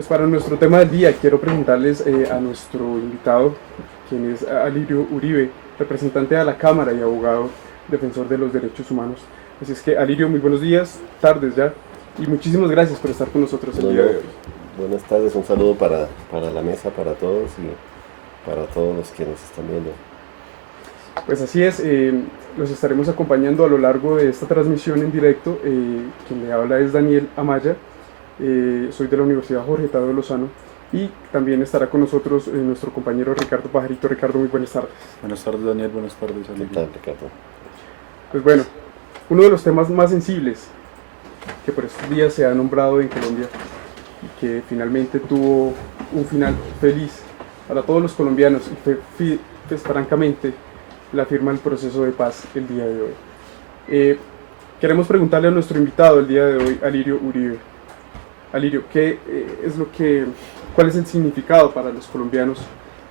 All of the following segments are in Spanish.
Pues para nuestro tema del día quiero presentarles a nuestro invitado, quien es Alirio Uribe, representante de la Cámara y abogado defensor de los derechos humanos. Así es que Alirio, muy buenos días, tardes ya, y muchísimas gracias por estar con nosotros el No, día de no, hoy. buenas tardes, un saludo para la mesa, para todos y para todos los que nos están viendo. Pues así es, los estaremos acompañando a lo largo de esta transmisión en directo. Quien le habla es Daniel Amaya, soy de la Universidad Jorge Tadeo Lozano y también estará con nosotros nuestro compañero Ricardo Pajarito. Ricardo, muy buenas tardes. Buenas tardes, Daniel. Buenas tardes, ¿Qué Alirio. tal, Ricardo? Pues bueno, uno de los temas más sensibles que por estos días se ha nombrado en Colombia y que finalmente tuvo un final feliz para todos los colombianos y pues, francamente la firma del proceso de paz el día de hoy. Queremos preguntarle a nuestro invitado el día de hoy, Alirio Uribe. Alirio, ¿cuál es el significado para los colombianos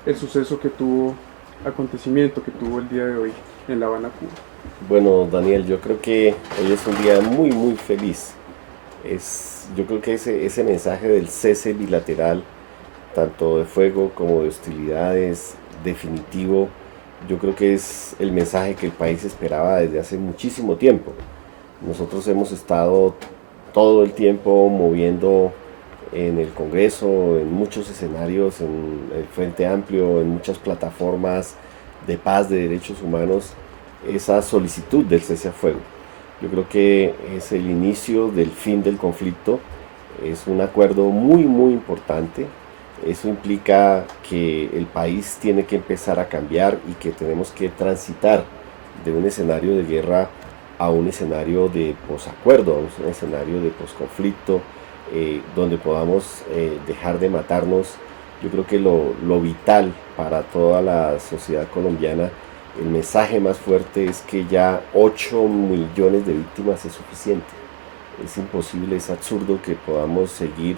el suceso acontecimiento que tuvo el día de hoy en La Habana, Cuba? Bueno, Daniel, yo creo que hoy es un día muy, muy feliz. Yo creo que ese mensaje del cese bilateral, tanto de fuego como de hostilidades, definitivo, yo creo que es el mensaje que el país esperaba desde hace muchísimo tiempo. Nosotros hemos estado todo el tiempo moviendo en el Congreso, en muchos escenarios, en el Frente Amplio, en muchas plataformas de paz, de derechos humanos, esa solicitud del cese a fuego. Yo creo que es el inicio del fin del conflicto, es un acuerdo muy, muy importante. Eso implica que el país tiene que empezar a cambiar y que tenemos que transitar de un escenario de guerra a un escenario de posacuerdo, a un escenario de posconflicto, donde podamos dejar de matarnos. Yo creo que lo vital para toda la sociedad colombiana, el mensaje más fuerte es que ya 8 millones de víctimas es suficiente. Es imposible, es absurdo que podamos seguir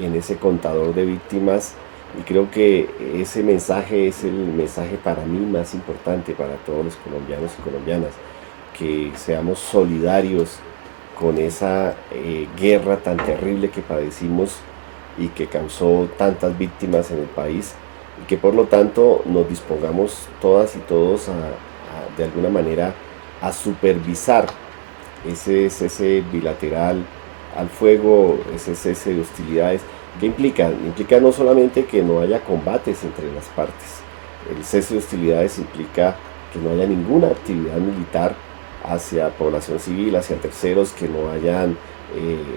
en ese contador de víctimas, y creo que ese mensaje es el mensaje para mí más importante para todos los colombianos y colombianas, que seamos solidarios con esa guerra tan terrible que padecimos y que causó tantas víctimas en el país, y que por lo tanto nos dispongamos todas y todos de alguna manera a supervisar ese cese bilateral al fuego, ese cese de hostilidades. ¿Qué implica? Implica no solamente que no haya combates entre las partes. El cese de hostilidades implica que no haya ninguna actividad militar hacia población civil, hacia terceros, que no hayan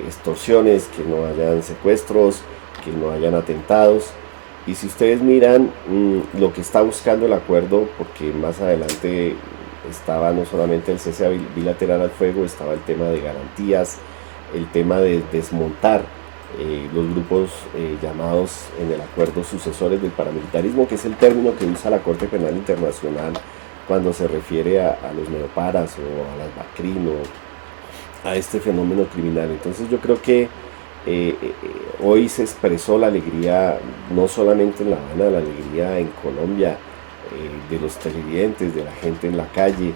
extorsiones, que no hayan secuestros, que no hayan atentados. Y si ustedes miran lo que está buscando el acuerdo, porque más adelante estaba no solamente el cese bilateral al fuego, estaba el tema de garantías, el tema de desmontar los grupos llamados en el acuerdo sucesores del paramilitarismo, que es el término que usa la Corte Penal Internacional cuando se refiere a los neoparas o a las BACRIM o a este fenómeno criminal. Entonces yo creo que hoy se expresó la alegría no solamente en La Habana, la alegría en Colombia, de los televidentes, de la gente en la calle.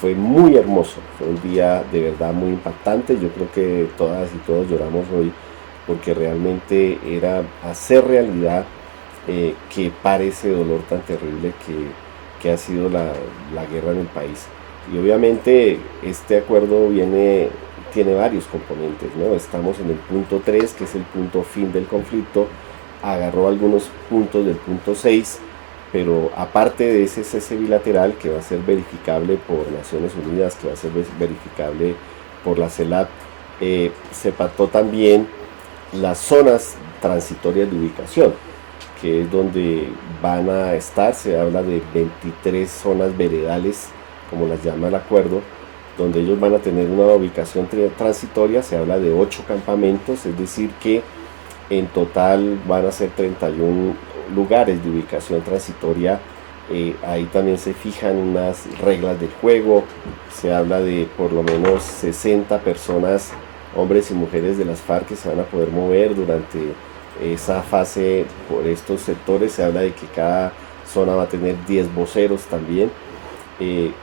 Fue muy hermoso, fue un día de verdad muy impactante. Yo creo que todas y todos lloramos hoy porque realmente era hacer realidad que pare ese dolor tan terrible que ha sido la guerra en el país. Y obviamente este acuerdo tiene varios componentes, ¿no? Estamos en el punto 3, que es el punto fin del conflicto, agarró algunos puntos del punto 6, pero aparte de ese cese bilateral que va a ser verificable por Naciones Unidas, que va a ser verificable por la CELAC, se pactó también las zonas transitorias de ubicación, que es donde van a estar. Se habla de 23 zonas veredales, como las llama el acuerdo, donde ellos van a tener una ubicación transitoria. Se habla de 8 campamentos, es decir que en total van a ser 31 lugares de ubicación transitoria. Ahí también se fijan unas reglas del juego. Se habla de por lo menos 60 personas, hombres y mujeres de las FARC, que se van a poder mover durante esa fase por estos sectores. Se habla de que cada zona va a tener 10 voceros también.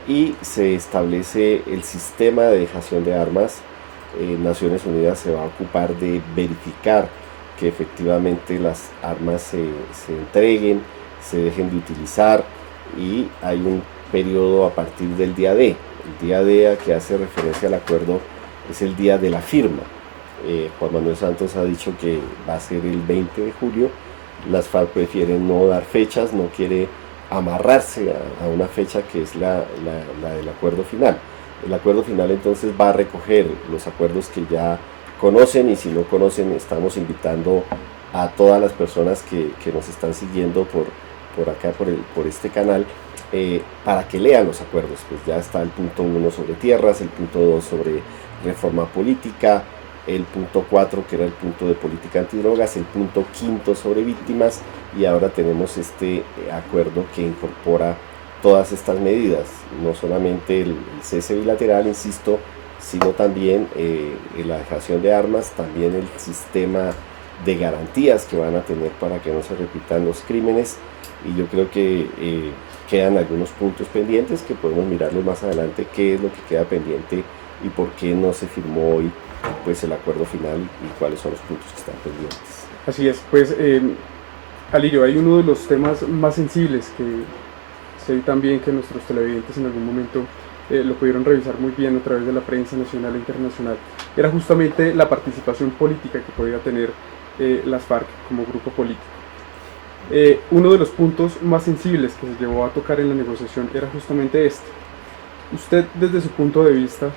Y se establece el sistema de dejación de armas. Naciones Unidas se va a ocupar de verificar que efectivamente las armas se entreguen, se dejen de utilizar, y hay un periodo a partir del día D. El día D a que hace referencia al acuerdo es el día de la firma. Juan Manuel Santos ha dicho que va a ser el 20 de julio. Las FARC prefieren no dar fechas, no quiere amarrarse a una fecha que es la del acuerdo final. El acuerdo final entonces va a recoger los acuerdos que ya conocen, y si no conocen, estamos invitando a todas las personas que nos están siguiendo por acá, por este canal, para que lean los acuerdos. Pues ya está el punto 1 sobre tierras, el punto 2 sobre reforma política, el punto 4 que era el punto de política antidrogas, el punto 5 sobre víctimas, y ahora tenemos este acuerdo que incorpora todas estas medidas, no solamente el cese bilateral, insisto, sino también la dejación de armas, también el sistema de garantías que van a tener para que no se repitan los crímenes. Y yo creo que quedan algunos puntos pendientes que podemos mirarlos más adelante, qué es lo que queda pendiente y por qué no se firmó hoy pues el acuerdo final, y cuáles son los puntos que están pendientes. Así es, pues Alirio, hay uno de los temas más sensibles que sé también que nuestros televidentes en algún momento lo pudieron revisar muy bien a través de la prensa nacional e internacional. Era justamente la participación política que podía tener las FARC como grupo político. Uno de los puntos más sensibles que se llevó a tocar en la negociación era justamente este. Usted, desde su punto de vista,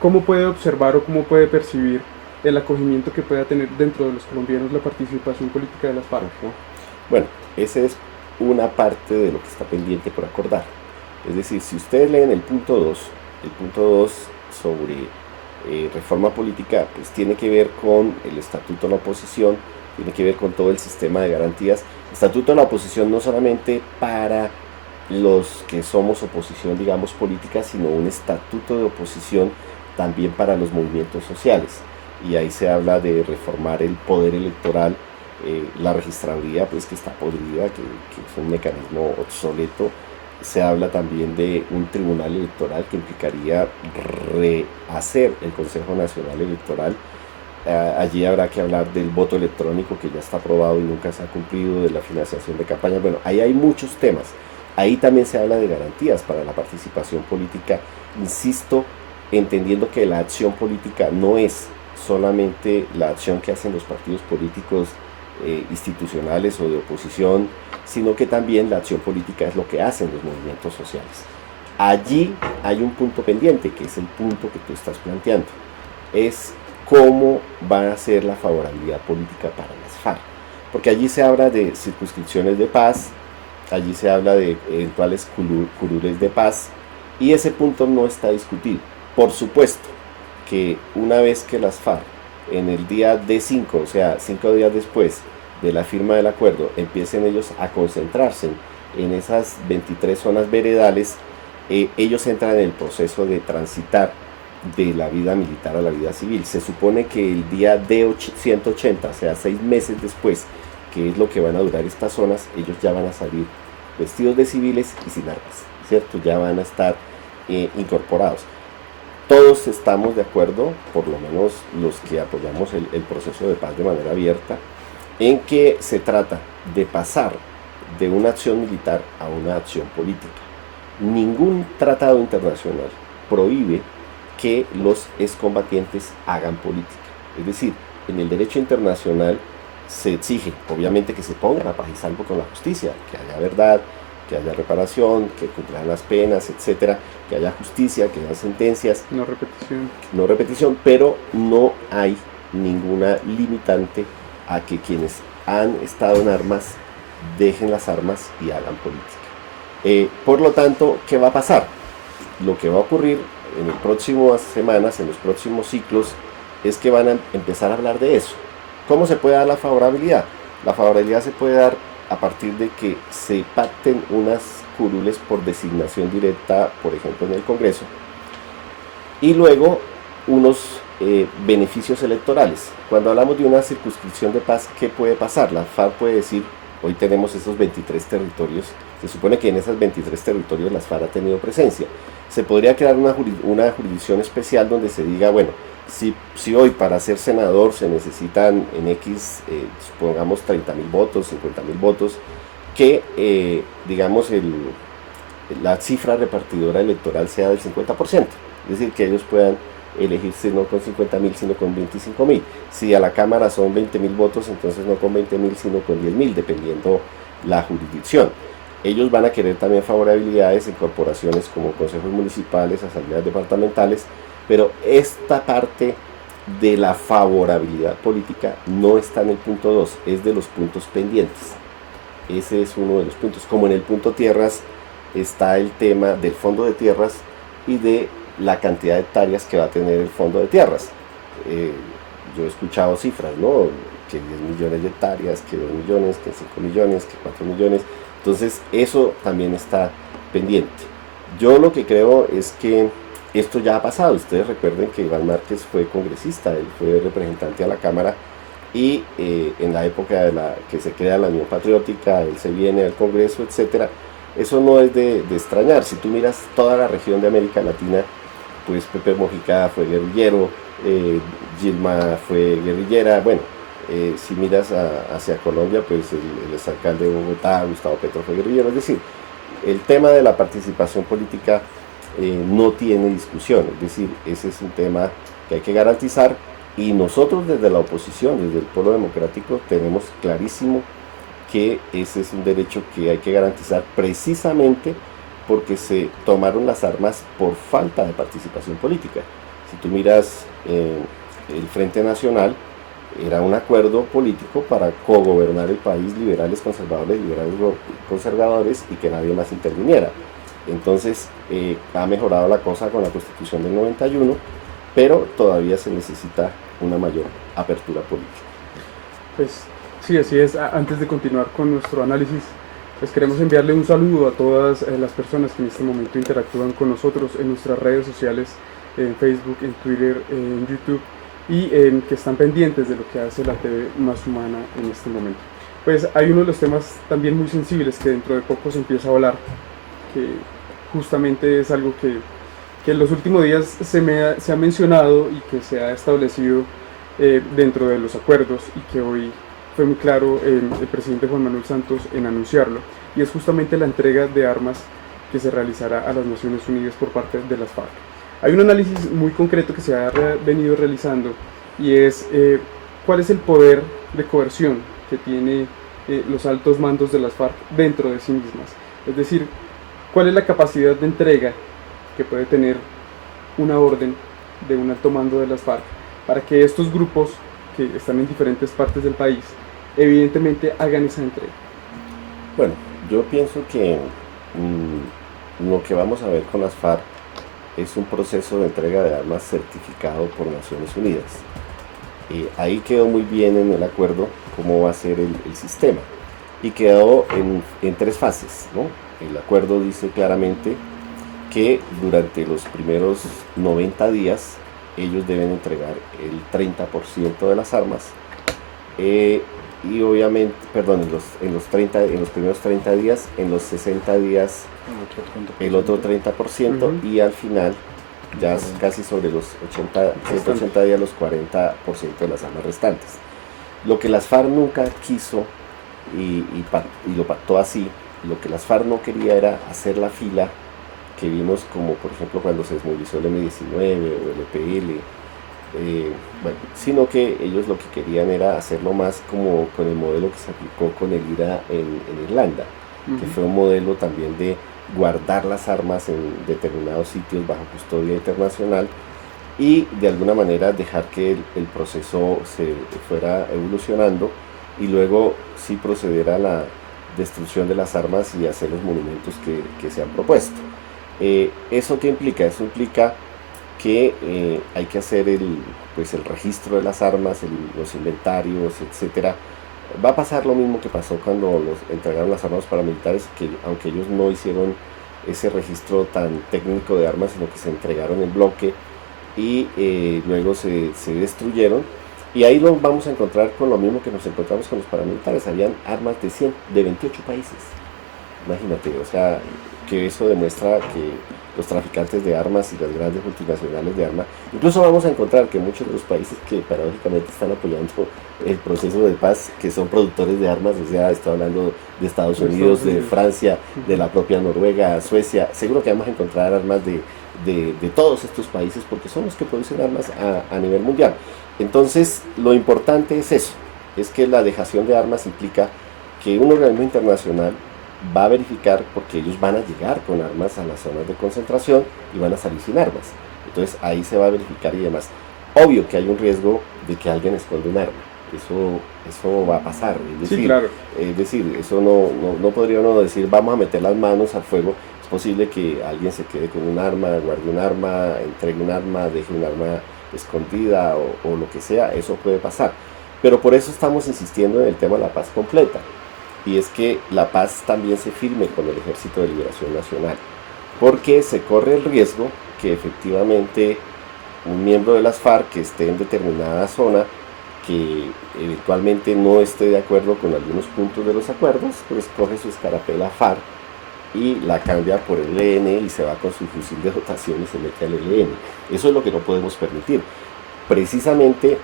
¿cómo puede observar o cómo puede percibir el acogimiento que pueda tener dentro de los colombianos la participación política de las FARC, ¿no? Bueno, esa es una parte de lo que está pendiente por acordar. Es decir, si ustedes leen el punto 2 sobre reforma política, pues tiene que ver con el estatuto de la oposición, tiene que ver con todo el sistema de garantías. Estatuto de la oposición no solamente para los que somos oposición, digamos, política, sino un estatuto de oposición también para los movimientos sociales. Y ahí se habla de reformar el poder electoral, la registraduría, pues que está podrida, que es un mecanismo obsoleto. Se habla también de un tribunal electoral que implicaría rehacer el Consejo Nacional Electoral. Allí habrá que hablar del voto electrónico, que ya está aprobado y nunca se ha cumplido, de la financiación de campañas. Bueno, ahí hay muchos temas. Ahí también se habla de garantías para la participación política. Insisto, entendiendo que la acción política no es solamente la acción que hacen los partidos políticos institucionales o de oposición, sino que también la acción política es lo que hacen los movimientos sociales. Allí hay un punto pendiente, que es el punto que tú estás planteando. Es cómo va a ser la favorabilidad política para las FARC. Porque allí se habla de circunscripciones de paz, allí se habla de eventuales curules de paz, y ese punto no está discutido. Por supuesto que una vez que las FARC en el día D5, o sea 5 días después de la firma del acuerdo, empiecen ellos a concentrarse en esas 23 zonas veredales, ellos entran en el proceso de transitar de la vida militar a la vida civil. Se supone que el día D180, o sea 6 meses después, que es lo que van a durar estas zonas, ellos ya van a salir vestidos de civiles y sin armas, ¿cierto? Ya van a estar incorporados. Todos estamos de acuerdo, por lo menos los que apoyamos el proceso de paz de manera abierta, en que se trata de pasar de una acción militar a una acción política. Ningún tratado internacional prohíbe que los excombatientes hagan política. Es decir, en el derecho internacional se exige, obviamente, que se pongan a paz y salvo con la justicia, que haya verdad, que haya reparación, que cumplan las penas, etcétera, que haya justicia, que haya sentencias. No repetición, pero no hay ninguna limitante a que quienes han estado en armas dejen las armas y hagan política. Por lo tanto, ¿qué va a pasar? Lo que va a ocurrir en las próximas semanas, en los próximos ciclos, es que van a empezar a hablar de eso. ¿Cómo se puede dar la favorabilidad? La favorabilidad se puede dar a partir de que se pacten unas curules por designación directa, por ejemplo en el Congreso, y luego unos beneficios electorales. Cuando hablamos de una circunscripción de paz, ¿qué puede pasar? La FARC puede decir, hoy tenemos esos 23 territorios, se supone que en esos 23 territorios las FARC ha tenido presencia. Se podría crear una jurisdicción especial donde se diga, bueno, si hoy para ser senador se necesitan en X, supongamos 30.000 votos, 50.000 votos, que digamos la cifra repartidora electoral sea del 50%, es decir, que ellos puedan elegirse no con 50.000 sino con 25.000. Si a la Cámara son 20.000 votos, entonces no con 20.000 sino con 10.000, dependiendo la jurisdicción. Ellos van a querer también favorabilidades en corporaciones como consejos municipales, asambleas departamentales, pero esta parte de la favorabilidad política no está en el punto 2, es de los puntos pendientes. Ese es uno de los puntos. Como en el punto tierras está el tema del fondo de tierras y de la cantidad de hectáreas que va a tener el fondo de tierras. Yo he escuchado cifras, ¿no? Que 10 millones de hectáreas, que 2 millones, que 5 millones, que 4 millones. Entonces eso también está pendiente. Yo lo que creo es que esto ya ha pasado. Ustedes recuerden que Iván Márquez fue congresista, él fue representante a la Cámara y en la época que se crea la Unión Patriótica, él se viene al Congreso, etcétera. Eso no es de extrañar. Si tú miras toda la región de América Latina, pues Pepe Mujica fue guerrillero, Gilma fue guerrillera. Bueno, si miras hacia Colombia, pues el exalcalde de Bogotá, Gustavo Petro, fue guerrillero. Es decir, el tema de la participación política no tiene discusión. Es decir, ese es un tema que hay que garantizar y nosotros desde la oposición, desde el Polo Democrático, tenemos clarísimo que ese es un derecho que hay que garantizar precisamente porque se tomaron las armas por falta de participación política. Si tú miras el Frente Nacional, era un acuerdo político para cogobernar el país, liberales conservadores y que nadie más interviniera. Entonces ha mejorado la cosa con la Constitución del 91, pero todavía se necesita una mayor apertura política. Pues sí, así es. Antes de continuar con nuestro análisis, pues queremos enviarle un saludo a todas las personas que en este momento interactúan con nosotros en nuestras redes sociales, en Facebook, en Twitter, en YouTube, y que están pendientes de lo que hace la TV Más Humana en este momento. Pues hay uno de los temas también muy sensibles que dentro de poco se empieza a hablar, que justamente es algo que en los últimos días se ha mencionado y que se ha establecido dentro de los acuerdos y que hoy fue muy claro el presidente Juan Manuel Santos en anunciarlo, y es justamente la entrega de armas que se realizará a las Naciones Unidas por parte de las FARC. Hay un análisis muy concreto que se ha venido realizando y es cuál es el poder de coerción que tiene los altos mandos de las FARC dentro de sí mismas. Es decir, cuál es la capacidad de entrega que puede tener una orden de un alto mando de las FARC para que estos grupos que están en diferentes partes del país evidentemente hagan esa entrega. Bueno, yo pienso que lo que vamos a ver con las FARC es un proceso de entrega de armas certificado por Naciones Unidas. Ahí quedó muy bien en el acuerdo cómo va a ser el sistema y quedó en 3 fases, ¿no? El acuerdo dice claramente que durante los primeros 90 días ellos deben entregar el 30% de las armas y obviamente, perdón, en los primeros 30 días, en los 60 días el otro 30% y al final ya casi sobre los 180 días los 40% de las armas restantes. Lo que las FARC nunca quiso y lo pactó así, lo que las FARC no quería era hacer la fila que vimos como por ejemplo cuando se desmovilizó el M-19 o el EPL, sino que ellos lo que querían era hacerlo más como con el modelo que se aplicó con el IRA en Irlanda, que fue un modelo también de guardar las armas en determinados sitios bajo custodia internacional y de alguna manera dejar que el proceso se fuera evolucionando y luego sí proceder a la destrucción de las armas y hacer los monumentos que se han propuesto. ¿Eso qué implica? Eso implica que hay que hacer el registro de las armas, los inventarios, etcétera. Va a pasar lo mismo que pasó cuando entregaron las armas paramilitares, que aunque ellos no hicieron ese registro tan técnico de armas, sino que se entregaron en bloque y luego se destruyeron. Y ahí nos vamos a encontrar con lo mismo que nos encontramos con los paramilitares. Habían armas de 28 países. Imagínate, o sea, que eso demuestra que los traficantes de armas y las grandes multinacionales de armas, incluso vamos a encontrar que muchos de los países que paradójicamente están apoyando el proceso de paz, que son productores de armas, o sea, estoy hablando de Estados Unidos, de Francia, de la propia Noruega, Suecia, seguro que vamos a encontrar armas de todos estos países porque son los que producen armas a nivel mundial. Entonces, lo importante es eso, es que la dejación de armas implica que un organismo internacional va a verificar, porque ellos van a llegar con armas a las zonas de concentración y van a salir sin armas. Entonces ahí se va a verificar y demás. Obvio que hay un riesgo de que alguien esconda un arma. Eso va a pasar. Es decir, Sí, claro. Eso no podría uno decir vamos a meter las manos al fuego. Es posible que alguien se quede con un arma, guarde un arma, entregue un arma, deje un arma escondida o lo que sea. Eso puede pasar. Pero por eso estamos insistiendo en el tema de la paz completa. Y es que la paz también se firme con el Ejército de Liberación Nacional, porque se corre el riesgo que efectivamente un miembro de las FARC que esté en determinada zona, que eventualmente no esté de acuerdo con algunos puntos de los acuerdos, pues coge su escarapela FARC y la cambia por el ELN y se va con su fusil de dotación y se mete al ELN. Eso es lo que no podemos permitir. Precisamente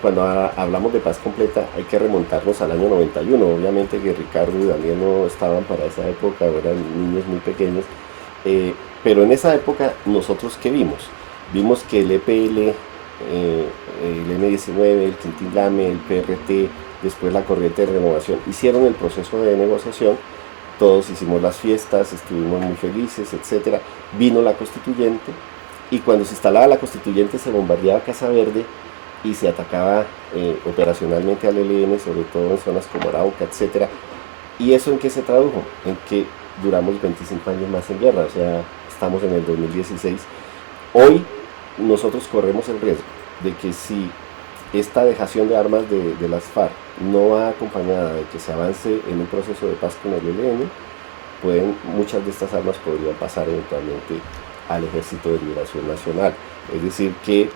cuando hablamos de paz completa hay que remontarnos al año 91, obviamente que Ricardo y Daniel no estaban para esa época, eran niños muy pequeños, pero en esa época nosotros ¿qué vimos? Vimos que el EPL, el M19, el Quintín Lame, el PRT, después la Corriente de Renovación, hicieron el proceso de negociación, todos hicimos las fiestas, estuvimos muy felices, etc. Vino la constituyente y cuando se instalaba la constituyente se bombardeaba Casa Verde y se atacaba operacionalmente al ELN, sobre todo en zonas como Arauca, etc. ¿Y eso en qué se tradujo? En que duramos 25 años más en guerra, o sea, estamos en el 2016. Hoy nosotros corremos el riesgo de que si esta dejación de armas de las FARC no va acompañada de que se avance en un proceso de paz con el ELN, muchas de estas armas podrían pasar eventualmente al Ejército de Liberación Nacional. Es decir, que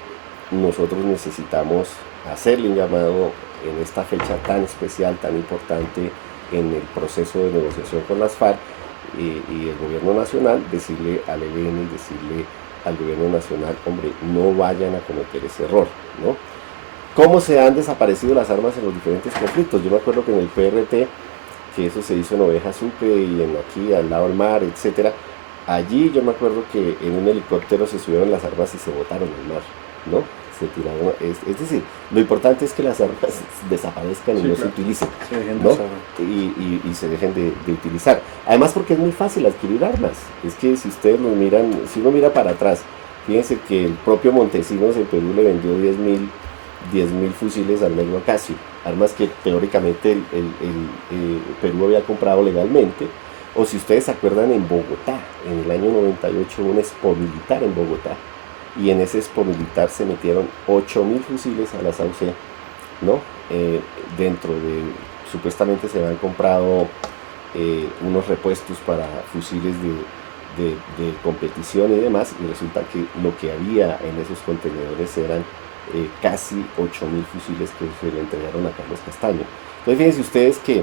nosotros necesitamos hacerle un llamado en esta fecha tan especial, tan importante en el proceso de negociación con las FARC y el gobierno nacional, decirle al ELN y decirle al gobierno nacional, hombre, no vayan a cometer ese error, ¿no? ¿Cómo se han desaparecido las armas en los diferentes conflictos? Yo me acuerdo que en el PRT, que eso se hizo en Oveja Sucre y aquí al lado del mar, etcétera. Allí yo me acuerdo que en un helicóptero se subieron las armas y se botaron al mar, ¿no? Se tiraron, es decir, lo importante es que las armas desaparezcan y no se utilicen, Se dejen de ¿no? usar. Y se dejen de utilizar. Además porque es muy fácil adquirir armas. Es que si ustedes lo miran, si uno mira para atrás, fíjense que el propio Montesinos en Perú le vendió 10.000 fusiles al negro Acacio, armas que teóricamente el Perú había comprado legalmente. O si ustedes se acuerdan, en Bogotá, en el año 98 hubo un expo militar en Bogotá, y en ese expo militar se metieron 8.000 fusiles a la SAUC, ¿no? Dentro de, supuestamente se habían comprado unos repuestos para fusiles de competición y demás, y resulta que lo que había en esos contenedores eran casi 8.000 fusiles que se le entregaron a Carlos Castaño. Entonces fíjense ustedes que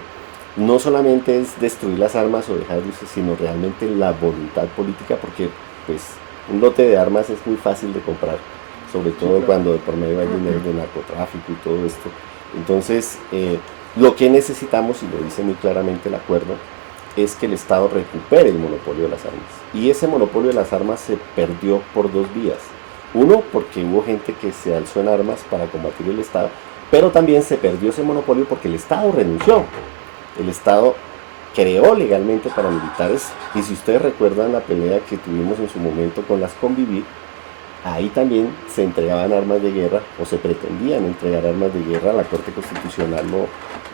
no solamente es destruir las armas o dejar de usar, sino realmente la voluntad política, porque pues un lote de armas es muy fácil de comprar, sobre todo claro, cuando de por medio hay dinero de narcotráfico y todo esto. Entonces lo que necesitamos, y lo dice muy claramente el acuerdo, es que el Estado recupere el monopolio de las armas. Y ese monopolio de las armas se perdió por dos vías. Uno, porque hubo gente que se alzó en armas para combatir el Estado, pero también se perdió ese monopolio porque el Estado renunció. El Estado creó legalmente paramilitares, y si ustedes recuerdan la pelea que tuvimos en su momento con las Convivir, ahí también se entregaban armas de guerra, o se pretendían entregar armas de guerra. La Corte Constitucional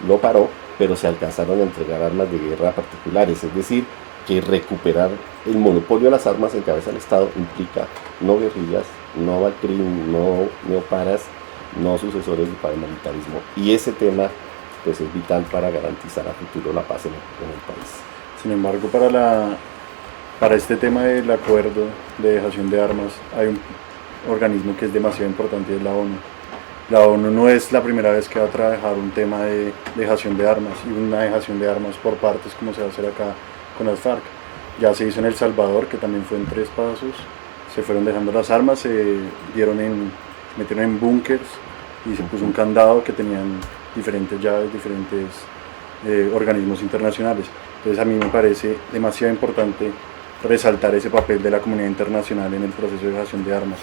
lo paró, pero se alcanzaron a entregar armas de guerra particulares. Es decir, que recuperar el monopolio de las armas en cabeza del Estado implica no guerrillas, no Valkyrie, no neoparas, no sucesores del paramilitarismo. Y ese tema pues es vital para garantizar a futuro la paz en el país. Sin embargo, para este tema del acuerdo de dejación de armas, hay un organismo que es demasiado importante, y es la ONU. La ONU no es la primera vez que va a trabajar un tema de dejación de armas, y una dejación de armas por partes, como se va a hacer acá con las FARC. Ya se hizo en El Salvador, que también fue en 3 pasos. Se fueron dejando las armas, se metieron en búnkers y se puso un candado que tenían diferentes llaves, diferentes organismos internacionales. Entonces a mí me parece demasiado importante resaltar ese papel de la comunidad internacional en el proceso de dejación de armas.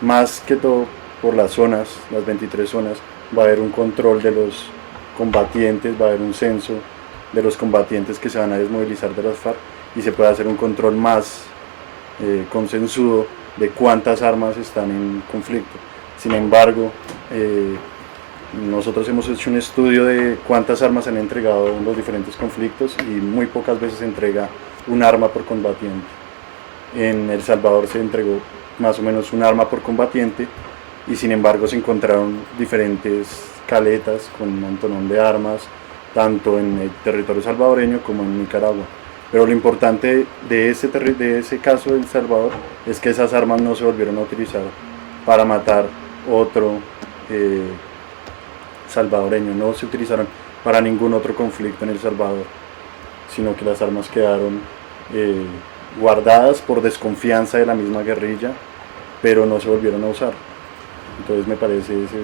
Más que todo por las zonas, las 23 zonas, va a haber un control de los combatientes, va a haber un censo de los combatientes que se van a desmovilizar de las FARC y se puede hacer un control más consensuado de cuántas armas están en conflicto. Sin embargo, nosotros hemos hecho un estudio de cuántas armas se han entregado en los diferentes conflictos y muy pocas veces se entrega un arma por combatiente. En El Salvador se entregó más o menos un arma por combatiente y sin embargo se encontraron diferentes caletas con un montón de armas, tanto en el territorio salvadoreño como en Nicaragua. Pero lo importante de ese caso de El Salvador es que esas armas no se volvieron a utilizar para matar otro salvadoreño, no se utilizaron para ningún otro conflicto en El Salvador, sino que las armas quedaron guardadas por desconfianza de la misma guerrilla, pero no se volvieron a usar. Entonces me parece ese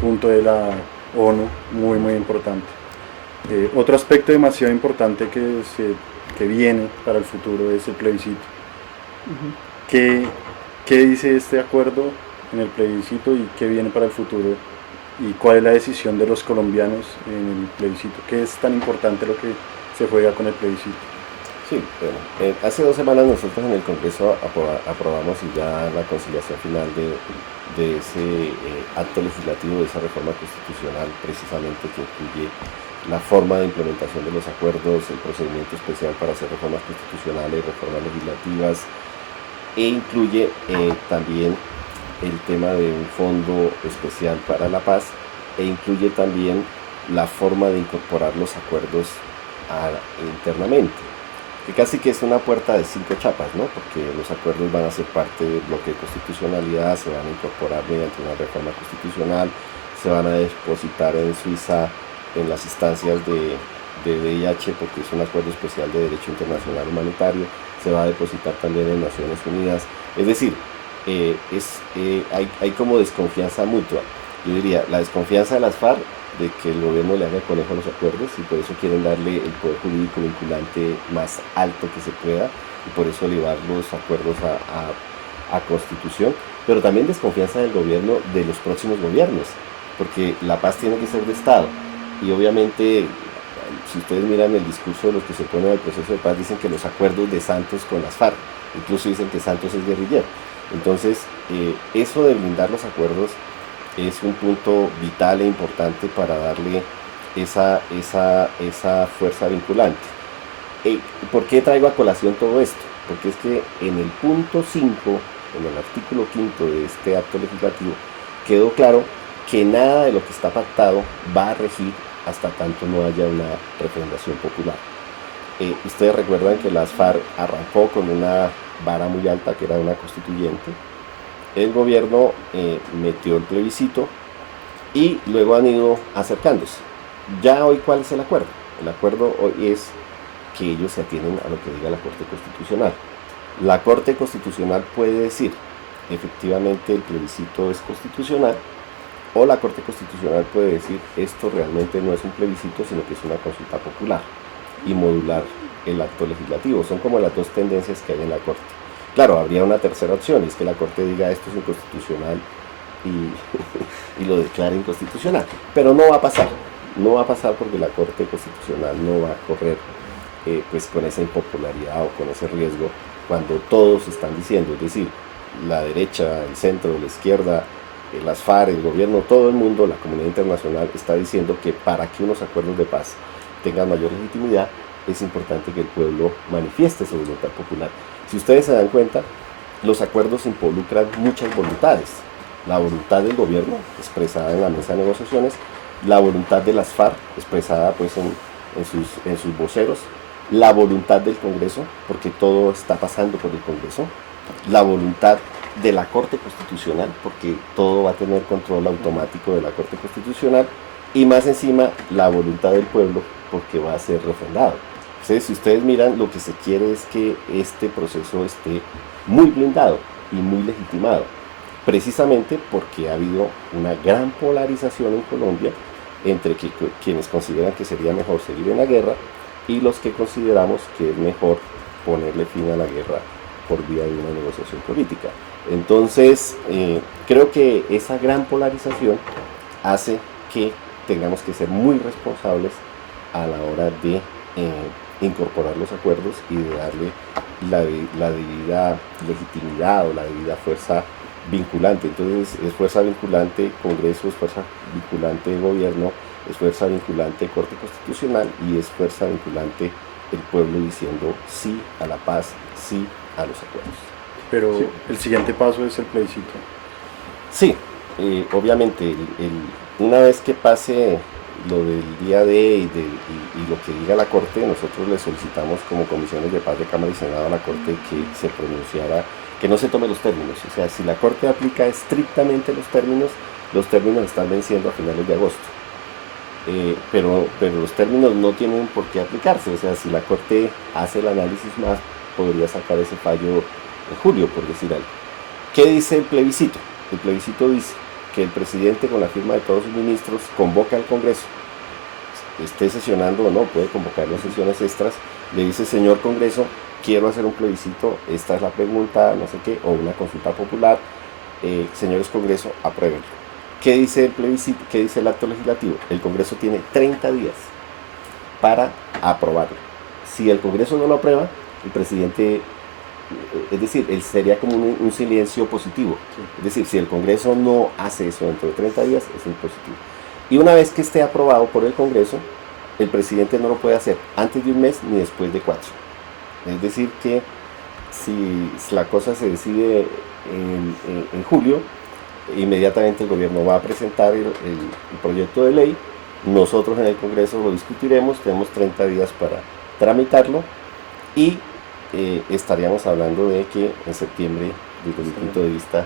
punto de la ONU muy muy importante. Otro aspecto demasiado importante que viene para el futuro es el plebiscito. ¿Qué dice este acuerdo en el plebiscito y qué viene para el futuro? ¿Y cuál es la decisión de los colombianos en el plebiscito? ¿Qué es tan importante lo que se juega con el plebiscito? Sí, bueno, hace 2 semanas nosotros en el Congreso aprobamos ya la conciliación final de ese acto legislativo, de esa reforma constitucional, precisamente que incluye la forma de implementación de los acuerdos, el procedimiento especial para hacer reformas constitucionales, reformas legislativas, e incluye también el tema de un fondo especial para la paz, e incluye también la forma de incorporar los acuerdos internamente, que casi que es una puerta de 5 chapas, ¿no? Porque los acuerdos van a ser parte del bloque de constitucionalidad, se van a incorporar mediante una reforma constitucional, se van a depositar en Suiza en las instancias de VIH, porque es un acuerdo especial de derecho internacional humanitario, se va a depositar también en Naciones Unidas. Es decir, hay como desconfianza mutua. Yo diría, la desconfianza de las FARC de que el gobierno le haga conejo a los acuerdos, y por eso quieren darle el poder jurídico vinculante más alto que se pueda, y por eso elevar los acuerdos a constitución, pero también desconfianza del gobierno, de los próximos gobiernos, porque la paz tiene que ser de Estado, y obviamente si ustedes miran el discurso de los que se oponen al proceso de paz, dicen que los acuerdos de Santos con las FARC, incluso dicen que Santos es guerrillero. Entonces eso de blindar los acuerdos es un punto vital e importante para darle esa fuerza vinculante. ¿Por qué traigo a colación todo esto? Porque es que en el punto 5, en el artículo 5 de este acto legislativo, quedó claro que nada de lo que está pactado va a regir hasta tanto no haya una referendación popular. Ustedes recuerdan que las FARC arrancó con una vara muy alta, que era una constituyente. El gobierno metió el plebiscito y luego han ido acercándose. Ya hoy, ¿cuál es el acuerdo? El acuerdo hoy es que ellos se atienen a lo que diga la Corte Constitucional. La Corte Constitucional puede decir, efectivamente el plebiscito es constitucional, o la Corte Constitucional puede decir, esto realmente no es un plebiscito, sino que es una consulta popular, y modular el acto legislativo. Son como las dos tendencias que hay en la Corte. Claro, habría una tercera opción, y es que la Corte diga esto es inconstitucional y lo declare inconstitucional. Pero no va a pasar, no va a pasar porque la Corte Constitucional no va a correr pues con esa impopularidad o con ese riesgo cuando todos están diciendo, es decir, la derecha, el centro, la izquierda, las FARC, el gobierno, todo el mundo, la comunidad internacional está diciendo que para que unos acuerdos de paz tengan mayor legitimidad es importante que el pueblo manifieste su voluntad popular. Si ustedes se dan cuenta, los acuerdos involucran muchas voluntades. La voluntad del gobierno, expresada en la mesa de negociaciones, la voluntad de las FARC, expresada pues en sus voceros, la voluntad del Congreso, porque todo está pasando por el Congreso, la voluntad de la Corte Constitucional, porque todo va a tener control automático de la Corte Constitucional, y más encima la voluntad del pueblo, porque va a ser refrendado. Entonces, si ustedes miran, lo que se quiere es que este proceso esté muy blindado y muy legitimado, precisamente porque ha habido una gran polarización en Colombia entre quienes consideran que sería mejor seguir en la guerra y los que consideramos que es mejor ponerle fin a la guerra por vía de una negociación política. Entonces, creo que esa gran polarización hace que tengamos que ser muy responsables a la hora de incorporar los acuerdos y de darle la debida legitimidad o la debida fuerza vinculante. Entonces, es fuerza vinculante Congreso, es fuerza vinculante Gobierno, es fuerza vinculante Corte Constitucional y es fuerza vinculante el pueblo diciendo sí a la paz, sí a los acuerdos. Pero Sí. el siguiente paso es el plebiscito. Sí, obviamente, una vez que pase lo del día D y lo que diga la Corte, nosotros le solicitamos como comisiones de paz de Cámara y Senado a la Corte que se pronunciara, que no se tome los términos. O sea, si la Corte aplica estrictamente los términos están venciendo a finales de agosto. Pero los términos no tienen por qué aplicarse. O sea, si la Corte hace el análisis más, podría sacar ese fallo en julio, por decir algo. ¿Qué dice el plebiscito? El plebiscito dice que el presidente, con la firma de todos sus ministros, convoca al Congreso, esté sesionando o no, puede convocar las sesiones extras, le dice: señor Congreso, quiero hacer un plebiscito, esta es la pregunta, no sé qué, o una consulta popular, señores Congreso, apruébenlo. ¿Qué dice el plebiscito? ¿Qué dice el acto legislativo? El Congreso tiene 30 días para aprobarlo. Si el Congreso no lo aprueba, el presidente, es decir, él sería como un silencio positivo. Sí. Es decir, si el Congreso no hace eso dentro de 30 días, es un positivo. Y una vez que esté aprobado por el Congreso, el presidente no lo puede hacer antes de un mes ni después de 4. Es decir, que si la cosa se decide en julio, inmediatamente el gobierno va a presentar el proyecto de ley, nosotros en el Congreso lo discutiremos, tenemos 30 días para tramitarlo y estaríamos hablando de que en septiembre, desde mi punto de vista,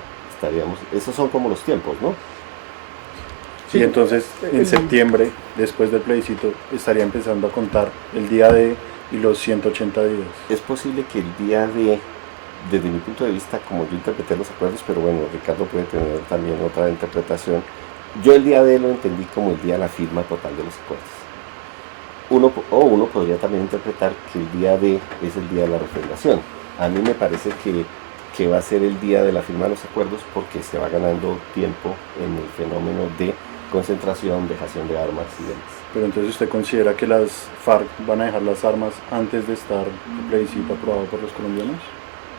esos son como los tiempos, ¿no? Sí, entonces en el- septiembre, después del plebiscito, estaría empezando a contar el día D y los 180 días. Es posible que el día de, desde mi punto de vista, como yo interpreté los acuerdos, pero bueno, Ricardo puede tener también otra interpretación, yo el día de lo entendí como el día de la firma total de los acuerdos. Uno podría también interpretar que el día D es el día de la refrendación. A mí me parece que va a ser el día de la firma de los acuerdos porque se va ganando tiempo en el fenómeno de concentración, dejación de armas y demás. Pero entonces usted considera que las FARC van a dejar las armas antes de estar el plebiscito aprobado por los colombianos.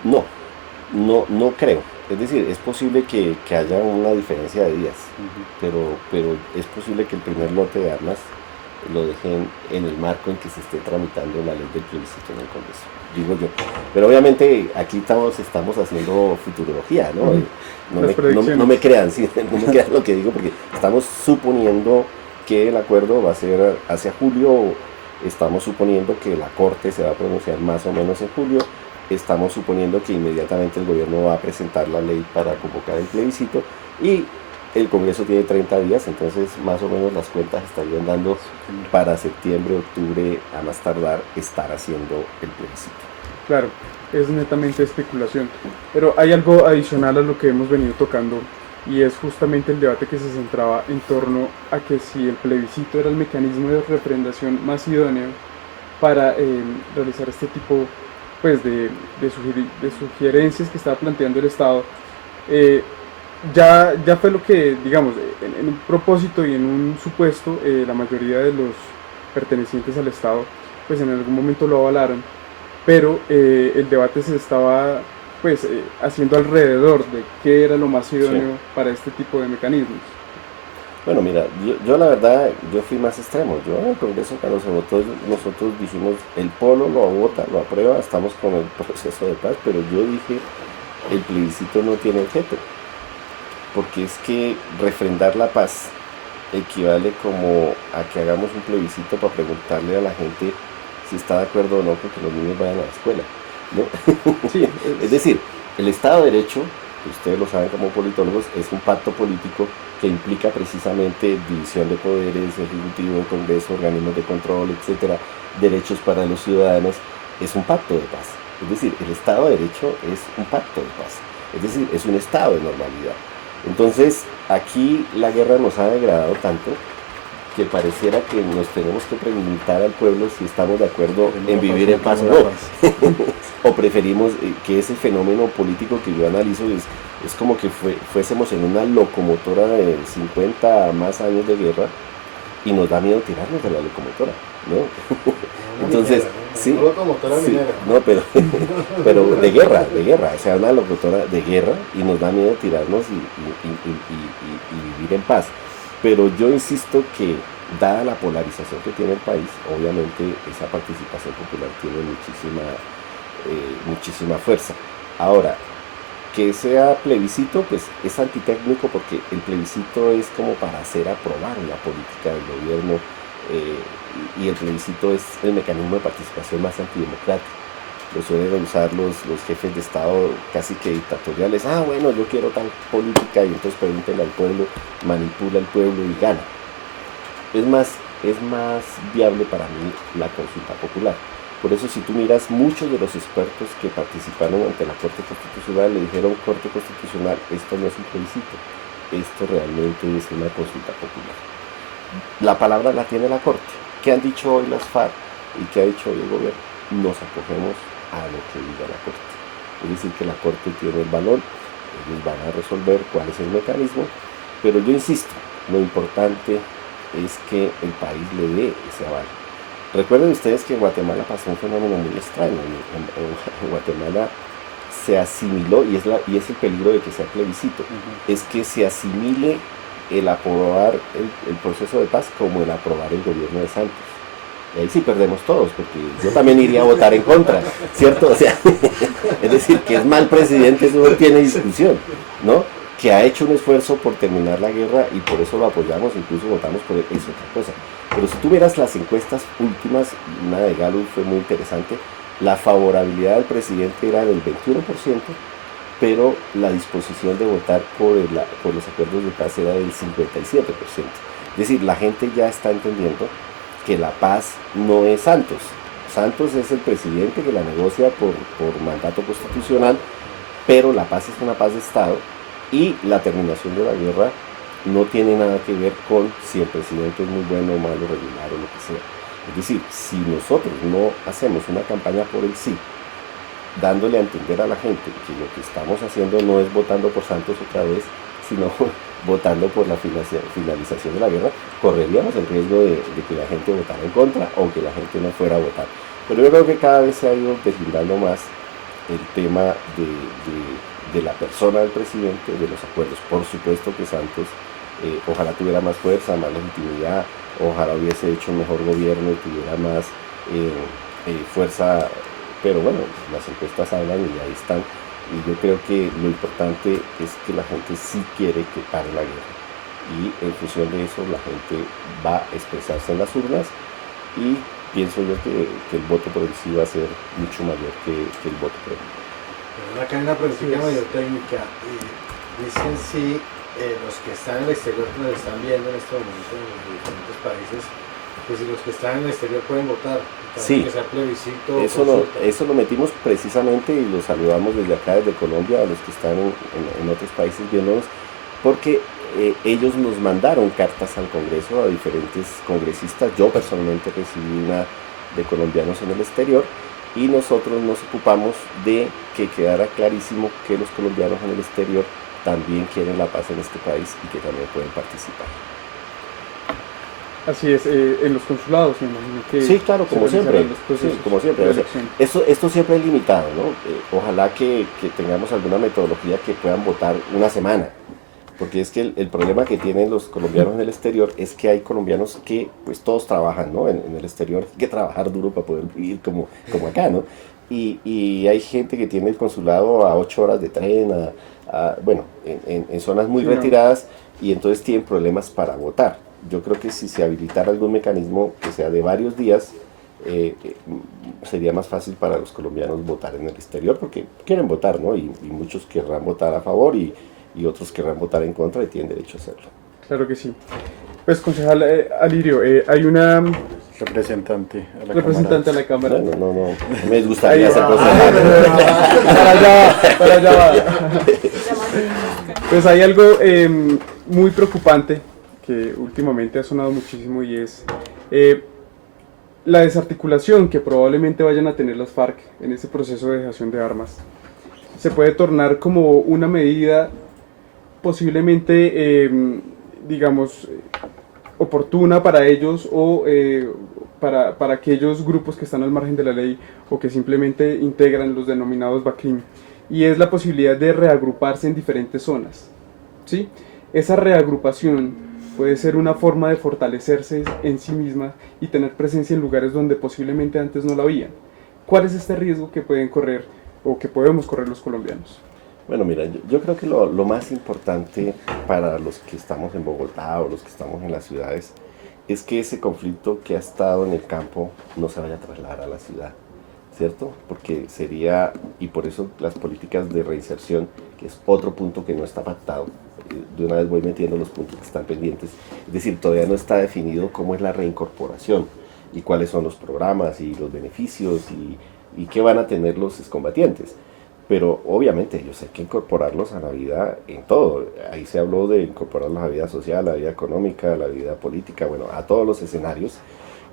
No creo. Es decir, es posible que haya una diferencia de días, pero es posible que el primer lote de armas lo dejen en el marco en que se esté tramitando la ley del plebiscito en el Congreso, digo yo. Pero obviamente aquí estamos haciendo futurología, ¿no? No me crean, sí, no me crean lo que digo, porque estamos suponiendo que el acuerdo va a ser hacia julio, estamos suponiendo que la Corte se va a pronunciar más o menos en julio, estamos suponiendo que inmediatamente el gobierno va a presentar la ley para convocar el plebiscito y el Congreso tiene 30 días, entonces más o menos las cuentas estarían dando para septiembre, octubre, a más tardar, estar haciendo el plebiscito. Claro, es netamente especulación. Pero hay algo adicional a lo que hemos venido tocando y es justamente el debate que se centraba en torno a que si el plebiscito era el mecanismo de refrendación más idóneo para realizar este tipo pues, de sugerencias que estaba planteando el Estado. Ya fue lo que, digamos, en un propósito y en un supuesto, la mayoría de los pertenecientes al Estado, pues en algún momento lo avalaron, pero el debate se estaba, pues, haciendo alrededor de qué era lo más idóneo para este tipo de mecanismos. Bueno, mira, yo la verdad, yo fui más extremo. Yo en el Congreso, cuando se votó, nosotros dijimos, el Polo lo vota, lo aprueba, estamos con el proceso de paz, pero yo dije, el plebiscito no tiene objeto. Porque es que refrendar la paz equivale como a que hagamos un plebiscito para preguntarle a la gente si está de acuerdo o no con que los niños vayan a la escuela, ¿no? Sí, Es decir, el Estado de Derecho ustedes lo saben como politólogos, es un pacto político que implica precisamente división de poderes, ejecutivo, congreso, organismos de control, etcétera, derechos para los ciudadanos. Es un pacto de paz. Es decir, el Estado de Derecho es un pacto de paz. Es decir, es un estado de normalidad. Entonces, aquí la guerra nos ha degradado tanto que pareciera que nos tenemos que preguntar al pueblo si estamos de acuerdo en vivir en paz o no. O preferimos que ese fenómeno político que yo analizo es como que fuésemos en una locomotora de 50 más años de guerra y nos da miedo tirarnos de la locomotora, ¿no? Entonces, sí, no, pero de guerra, o sea, una locomotora de guerra y nos da miedo tirarnos y vivir en paz. Pero yo insisto que, dada la polarización que tiene el país, obviamente esa participación popular tiene muchísima fuerza. Ahora, que sea plebiscito, pues es antitécnico porque el plebiscito es como para hacer aprobar la política del gobierno y el plebiscito es el mecanismo de participación más antidemocrático. Lo suelen usar los jefes de Estado casi que dictatoriales. Bueno, yo quiero tal política y entonces pregúntenle al pueblo, manipula al pueblo y gana. Es más viable para mí la consulta popular. Por eso si tú miras, muchos de los expertos que participaron ante la Corte Constitucional le dijeron: Corte Constitucional, esto no es un plebiscito, esto realmente es una consulta popular. La palabra la tiene la Corte. ¿Qué han dicho hoy las FARC y qué ha dicho hoy el gobierno? Nos acogemos a lo que diga la Corte. Es decir, que la Corte tiene el valor, ellos van a resolver cuál es el mecanismo, pero yo insisto, lo importante es que el país le dé ese aval. Recuerden ustedes que en Guatemala pasó un fenómeno muy extraño. En Guatemala se asimiló, y es el peligro de que sea plebiscito, es que se asimile el aprobar el proceso de paz como el aprobar el gobierno de Santos. Y ahí sí perdemos todos, porque yo también iría a votar en contra, ¿cierto? O sea, es decir, que es mal presidente, eso no tiene discusión, ¿no? Que ha hecho un esfuerzo por terminar la guerra y por eso lo apoyamos, incluso votamos por él, es otra cosa. Pero si tú miras las encuestas últimas, una de Gallup fue muy interesante, la favorabilidad del presidente era del 21%, pero la disposición de votar por los acuerdos de paz era del 57%. Es decir, la gente ya está entendiendo que la paz no es Santos. Santos es el presidente que la negocia por mandato constitucional, pero la paz es una paz de Estado y la terminación de la guerra no tiene nada que ver con si el presidente es muy bueno o malo, regular o lo que sea. Es decir, si nosotros no hacemos una campaña por el sí, dándole a entender a la gente que lo que estamos haciendo no es votando por Santos otra vez, sino votando por la finalización de la guerra, correríamos el riesgo de que la gente votara en contra o que la gente no fuera a votar. Pero yo creo que cada vez se ha ido deslindando más el tema de la persona del presidente, de los acuerdos. Por supuesto que Santos ojalá tuviera más fuerza, más legitimidad, ojalá hubiese hecho un mejor gobierno y tuviera más fuerza, pero bueno, las encuestas hablan y ahí están. Y yo creo que lo importante es que la gente sí quiere que pare la guerra. Y en función de eso la gente va a expresarse en las urnas y pienso yo que el voto por el sí va a ser mucho mayor que el voto por el no. Acá hay una pregunta mayor técnica. Dicen si los que están en el exterior, que nos están viendo en este momento en los diferentes países, pues si los que están en el exterior pueden votar. Sí, que sea plebiscito, eso lo metimos precisamente y lo saludamos desde acá, desde Colombia, a los que están en otros países viéndonos, porque ellos nos mandaron cartas al Congreso, a diferentes congresistas. Yo personalmente recibí una de colombianos en el exterior y nosotros nos ocupamos de que quedara clarísimo que los colombianos en el exterior también quieren la paz en este país y que también pueden participar. Así es, en los consulados me imagino que... Sí, claro, como siempre. Sí, como siempre. O sea, esto siempre es limitado, ¿no? Ojalá que tengamos alguna metodología que puedan votar una semana, porque es que el problema que tienen los colombianos en el exterior es que hay colombianos que, pues todos trabajan, ¿no? En el exterior hay que trabajar duro para poder vivir como acá, ¿no? Y hay gente que tiene el consulado a 8 horas de tren, bueno, en zonas muy retiradas, y entonces tienen problemas para votar. Yo creo que si se habilitara algún mecanismo que sea de varios días, sería más fácil para los colombianos votar en el exterior, porque quieren votar, ¿no? Y muchos querrán votar a favor y otros querrán votar en contra y tienen derecho a hacerlo. Claro que sí. Pues, concejal Alirio, hay una Representante representante a la Cámara. No, me gustaría ser Para concejal. allá va. Pues hay algo muy preocupante que últimamente ha sonado muchísimo y es la desarticulación que probablemente vayan a tener las FARC en este proceso de dejación de armas. Se puede tornar como una medida posiblemente, digamos, oportuna para ellos o para aquellos grupos que están al margen de la ley o que simplemente integran los denominados BACRIM, y es la posibilidad de reagruparse en diferentes zonas, ¿sí? Esa reagrupación puede ser una forma de fortalecerse en sí misma y tener presencia en lugares donde posiblemente antes no la habían. ¿Cuál es este riesgo que pueden correr o que podemos correr los colombianos? Bueno, mira, yo creo que lo más importante para los que estamos en Bogotá o los que estamos en las ciudades es que ese conflicto que ha estado en el campo no se vaya a trasladar a la ciudad, ¿cierto? Porque sería, y por eso las políticas de reinserción, que es otro punto que no está pactado, de una vez voy metiendo los puntos que están pendientes, es decir, todavía no está definido cómo es la reincorporación y cuáles son los programas y los beneficios y qué van a tener los excombatientes. Pero obviamente ellos hay que incorporarlos a la vida en todo. Ahí se habló de incorporarlos a la vida social, a la vida económica, a la vida política, bueno, a todos los escenarios.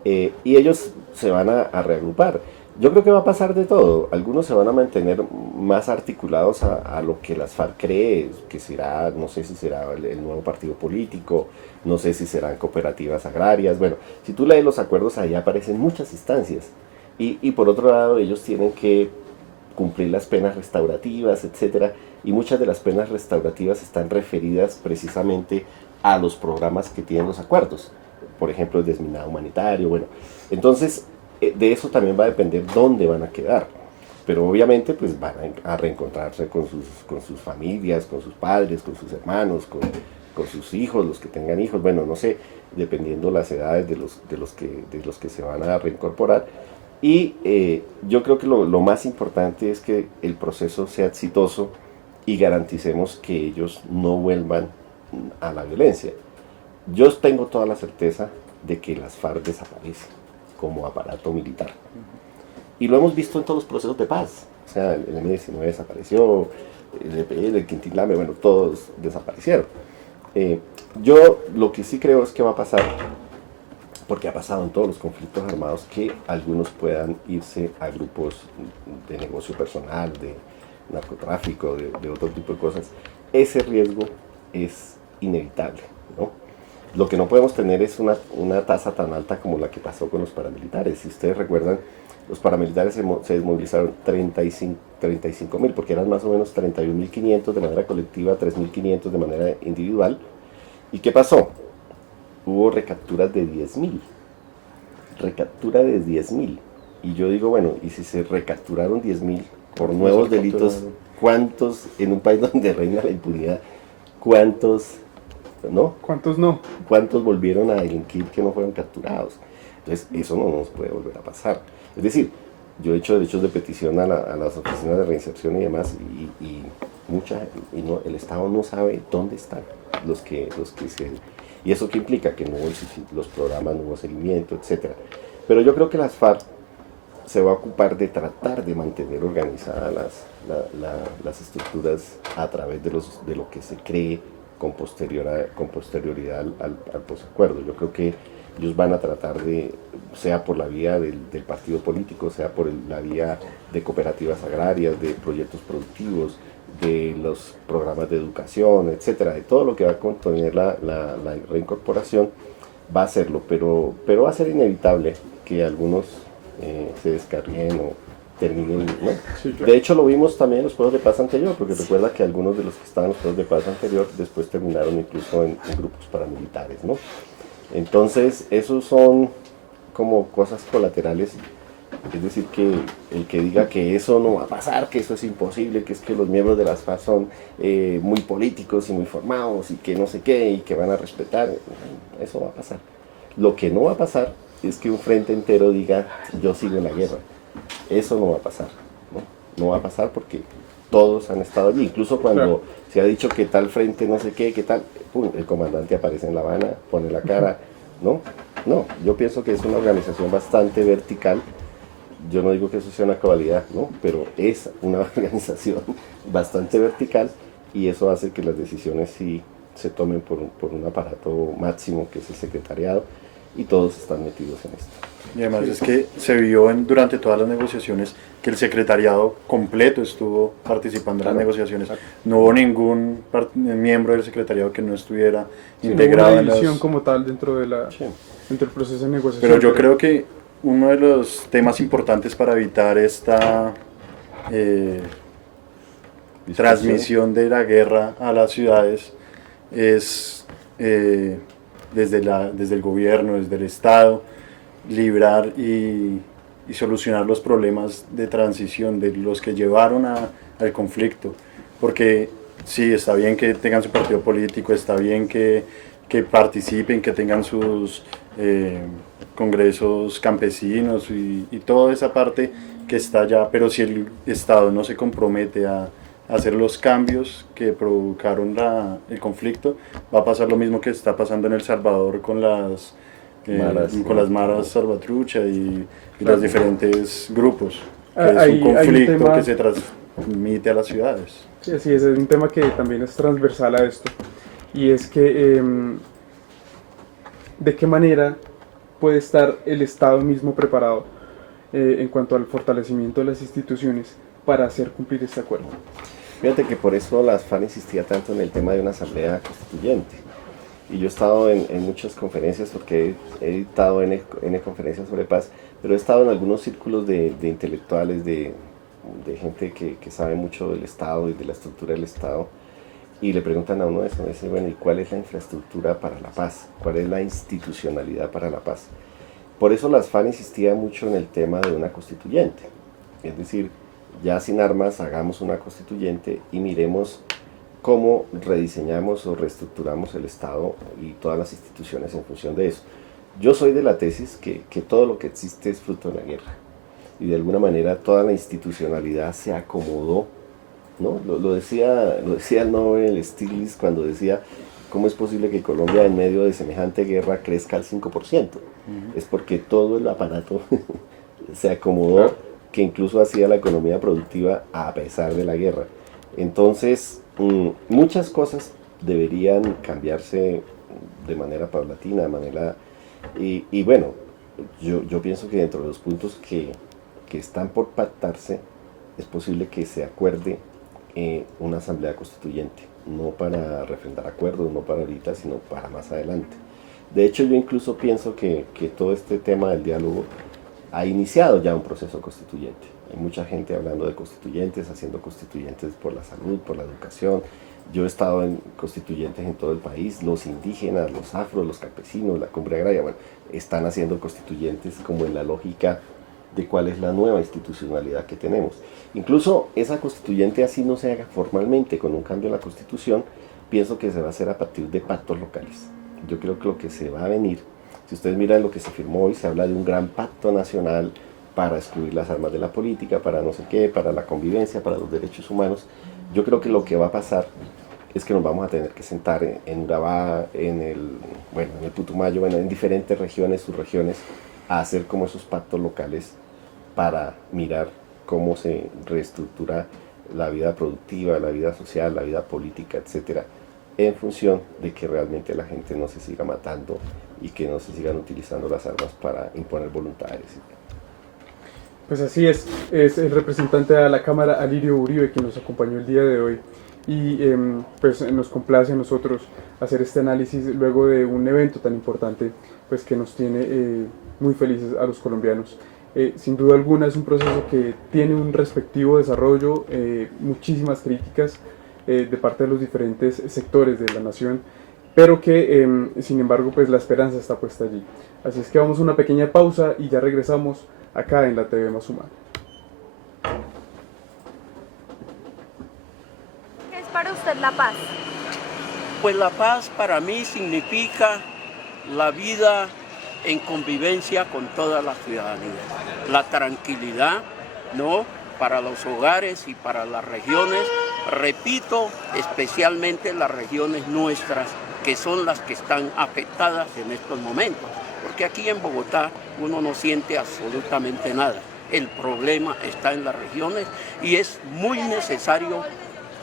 Y ellos se van a reagrupar. Yo creo que va a pasar de todo. Algunos se van a mantener más articulados a lo que las FARC cree, que será, no sé si será el nuevo partido político, no sé si serán cooperativas agrarias. Bueno, si tú lees los acuerdos, ahí aparecen muchas instancias. Y por otro lado, ellos tienen que cumplir las penas restaurativas, etcétera, y muchas de las penas restaurativas están referidas precisamente a los programas que tienen los acuerdos, por ejemplo el desminado humanitario, bueno, entonces de eso también va a depender dónde van a quedar, pero obviamente pues van a reencontrarse con sus familias, con sus padres, con sus hermanos, con sus hijos, los que tengan hijos, bueno, no sé, dependiendo las edades de los que se van a reincorporar. Y yo creo que lo más importante es que el proceso sea exitoso y garanticemos que ellos no vuelvan a la violencia. Yo tengo toda la certeza de que las FARC desaparecen como aparato militar. Y lo hemos visto en todos los procesos de paz. O sea, el M-19 desapareció, el EPL, el Quintín Lame, bueno, todos desaparecieron. Yo lo que sí creo es que va a pasar, porque ha pasado en todos los conflictos armados, que algunos puedan irse a grupos de negocio personal, de narcotráfico, de otro tipo de cosas. Ese riesgo es inevitable, ¿no? Lo que no podemos tener es una tasa tan alta como la que pasó con los paramilitares. Si ustedes recuerdan, los paramilitares se desmovilizaron 35.000, porque eran más o menos 31.500 de manera colectiva, 3.500 de manera individual. ¿Y qué pasó? Hubo recapturas de 10.000, recaptura de 10.000, y yo digo, bueno, y si se recapturaron 10.000 por nuevos delitos, ¿cuántos en un país donde reina la impunidad, cuántos no? ¿Cuántos no? ¿Cuántos volvieron a delinquir que no fueron capturados? Entonces, eso no nos puede volver a pasar. Es decir, yo he hecho derechos de petición a las oficinas de reinserción y demás, y el Estado no sabe dónde están los que se... ¿Y eso qué implica? Que no hubo los programas, no hubo seguimiento, etc. Pero yo creo que las FARC se va a ocupar de tratar de mantener organizadas las estructuras a través de lo que se cree con posterioridad al posacuerdo. Yo creo que ellos van a tratar de, sea por la vía del partido político, sea por la vía de cooperativas agrarias, de proyectos productivos, de los programas de educación, etcétera, de todo lo que va a contener la reincorporación, va a hacerlo, pero va a ser inevitable que algunos se descarríen o terminen, ¿no? Sí, claro. De hecho, lo vimos también en los juegos de paz anterior, porque recuerda que algunos de los que estaban en los juegos de paz anterior después terminaron incluso en grupos paramilitares, ¿no? Entonces, esos son como cosas colaterales. Es decir, que el que diga que eso no va a pasar, que eso es imposible, que es que los miembros de las FARC son muy políticos y muy formados y que no sé qué y que van a respetar, eso va a pasar. Lo que no va a pasar es que un frente entero diga yo sigo en la guerra. Eso no va a pasar, ¿no? No va a pasar porque todos han estado allí, incluso cuando se ha dicho que tal frente no sé qué, que tal, pum, el comandante aparece en La Habana, pone la cara, ¿no? No, yo pienso que es una organización bastante vertical. Yo no digo que eso sea una cabalidad, ¿no? Pero es una organización bastante vertical y eso hace que las decisiones sí se tomen por un aparato máximo que es el secretariado y todos están metidos en esto. Y además es que se vio durante todas las negociaciones que el secretariado completo estuvo participando en las negociaciones. No hubo ningún miembro del secretariado que no estuviera integrado no hubo en una división como tal dentro del proceso de negociación. Pero yo creo que uno de los temas importantes para evitar esta transmisión de la guerra a las ciudades es desde el gobierno, desde el Estado, librar y solucionar los problemas de transición de los que llevaron al conflicto. Porque sí, está bien que tengan su partido político, está bien que participen, que tengan sus congresos campesinos y toda esa parte que está allá, pero si el Estado no se compromete a hacer los cambios que provocaron el conflicto, va a pasar lo mismo que está pasando en El Salvador con las maras salvatrucha y los diferentes grupos, que es un conflicto que se transmite a las ciudades. Sí, así es un tema que también es transversal a esto, y es que de qué manera puede estar el Estado mismo preparado en cuanto al fortalecimiento de las instituciones para hacer cumplir este acuerdo. Fíjate que por eso las FARC insistía tanto en el tema de una asamblea constituyente. Y yo he estado en muchas conferencias, porque he editado N conferencias sobre paz, pero he estado en algunos círculos de intelectuales, de gente que sabe mucho del Estado y de la estructura del Estado, y le preguntan a uno eso, dice, bueno, ¿y cuál es la infraestructura para la paz? ¿Cuál es la institucionalidad para la paz? Por eso las FARC insistía mucho en el tema de una constituyente, es decir, ya sin armas hagamos una constituyente y miremos cómo rediseñamos o reestructuramos el Estado y todas las instituciones en función de eso. Yo soy de la tesis que todo lo que existe es fruto de la guerra y de alguna manera toda la institucionalidad se acomodó, ¿no? Lo decía el Nobel Stiglitz cuando decía cómo es posible que Colombia en medio de semejante guerra crezca al 5%. Es porque todo el aparato se acomodó, que incluso hacía la economía productiva a pesar de la guerra. Entonces, muchas cosas deberían cambiarse de manera paulatina, y bueno, yo pienso que dentro de los puntos que están por pactarse, es posible que se acuerde una asamblea constituyente, no para refrendar acuerdos, no para ahorita, sino para más adelante. De hecho, yo incluso pienso que todo este tema del diálogo ha iniciado ya un proceso constituyente. Hay mucha gente hablando de constituyentes, haciendo constituyentes por la salud, por la educación. Yo he estado en constituyentes en todo el país, los indígenas, los afros, los campesinos, la cumbre agraria, bueno, están haciendo constituyentes como en la lógica de cuál es la nueva institucionalidad que tenemos. Incluso esa constituyente, así no se haga formalmente con un cambio en la Constitución, pienso que se va a hacer a partir de pactos locales. Yo creo que lo que se va a venir, si ustedes miran lo que se firmó hoy, se habla de un gran pacto nacional para excluir las armas de la política, para no sé qué, para la convivencia, para los derechos humanos. Yo creo que lo que va a pasar es que nos vamos a tener que sentar en Urabá, en el Putumayo, bueno, en diferentes regiones, subregiones, a hacer como esos pactos locales para mirar cómo se reestructura la vida productiva, la vida social, la vida política, etcétera, en función de que realmente la gente no se siga matando y que no se sigan utilizando las armas para imponer voluntades. Pues así es el representante de la Cámara, Alirio Uribe, quien nos acompañó el día de hoy, y pues nos complace a nosotros hacer este análisis luego de un evento tan importante, pues que nos tiene muy felices a los colombianos. Sin duda alguna es un proceso que tiene un respectivo desarrollo, muchísimas críticas de parte de los diferentes sectores de la nación, pero que sin embargo pues la esperanza está puesta allí. Así es que vamos a una pequeña pausa y ya regresamos acá en la TV Más Humana. ¿Qué es para usted la paz? Pues la paz para mí significa la vida en convivencia con toda la ciudadanía. La tranquilidad, ¿no?, para los hogares y para las regiones, repito, especialmente las regiones nuestras, que son las que están afectadas en estos momentos. Porque aquí en Bogotá uno no siente absolutamente nada. El problema está en las regiones y es muy necesario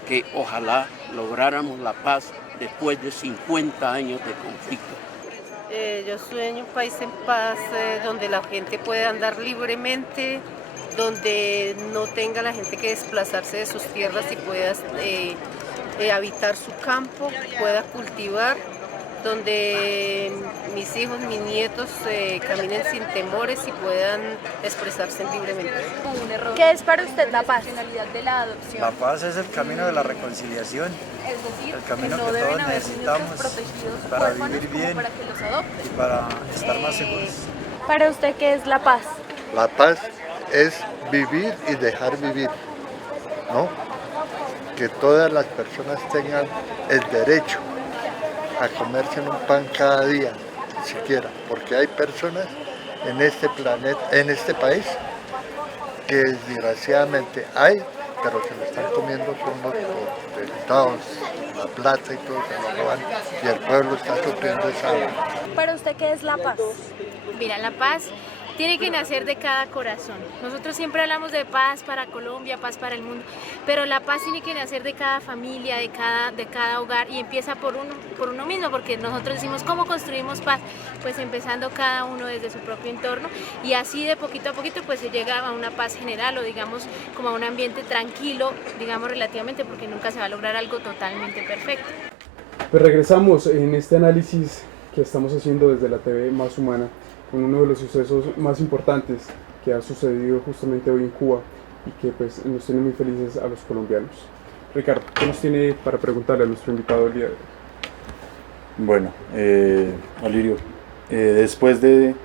que ojalá lográramos la paz después de 50 años de conflicto. Yo sueño un país en paz, donde la gente pueda andar libremente, donde no tenga la gente que desplazarse de sus tierras y pueda habitar su campo, pueda cultivar, donde mis hijos, mis nietos caminen sin temores y puedan expresarse libremente. ¿Qué es para usted la paz? La paz es el camino de la reconciliación, el camino que todos necesitamos para vivir bien y para estar más seguros. Para usted, ¿qué es la paz? La paz es vivir y dejar vivir, ¿no? Que todas las personas tengan el derecho a comerse un pan cada día, siquiera, porque hay personas en este planeta, en este país, que desgraciadamente hay, pero se lo están comiendo con los potentados, la plata y todo se lo roban, y el pueblo está sufriendo esa hambre. Para usted, ¿qué es la paz? Mira, la paz tiene que nacer de cada corazón. Nosotros siempre hablamos de paz para Colombia, paz para el mundo, pero la paz tiene que nacer de cada familia, de cada hogar, y empieza por uno mismo, porque nosotros decimos, ¿cómo construimos paz? Pues empezando cada uno desde su propio entorno, y así de poquito a poquito pues se llega a una paz general, o digamos como a un ambiente tranquilo, digamos relativamente, porque nunca se va a lograr algo totalmente perfecto. Pues regresamos en este análisis que estamos haciendo desde la TV Más Humana, con uno de los sucesos más importantes que ha sucedido justamente hoy en Cuba y que pues nos tiene muy felices a los colombianos. Ricardo, ¿qué nos tiene para preguntarle a nuestro invitado el día de hoy? Bueno, Alirio, después de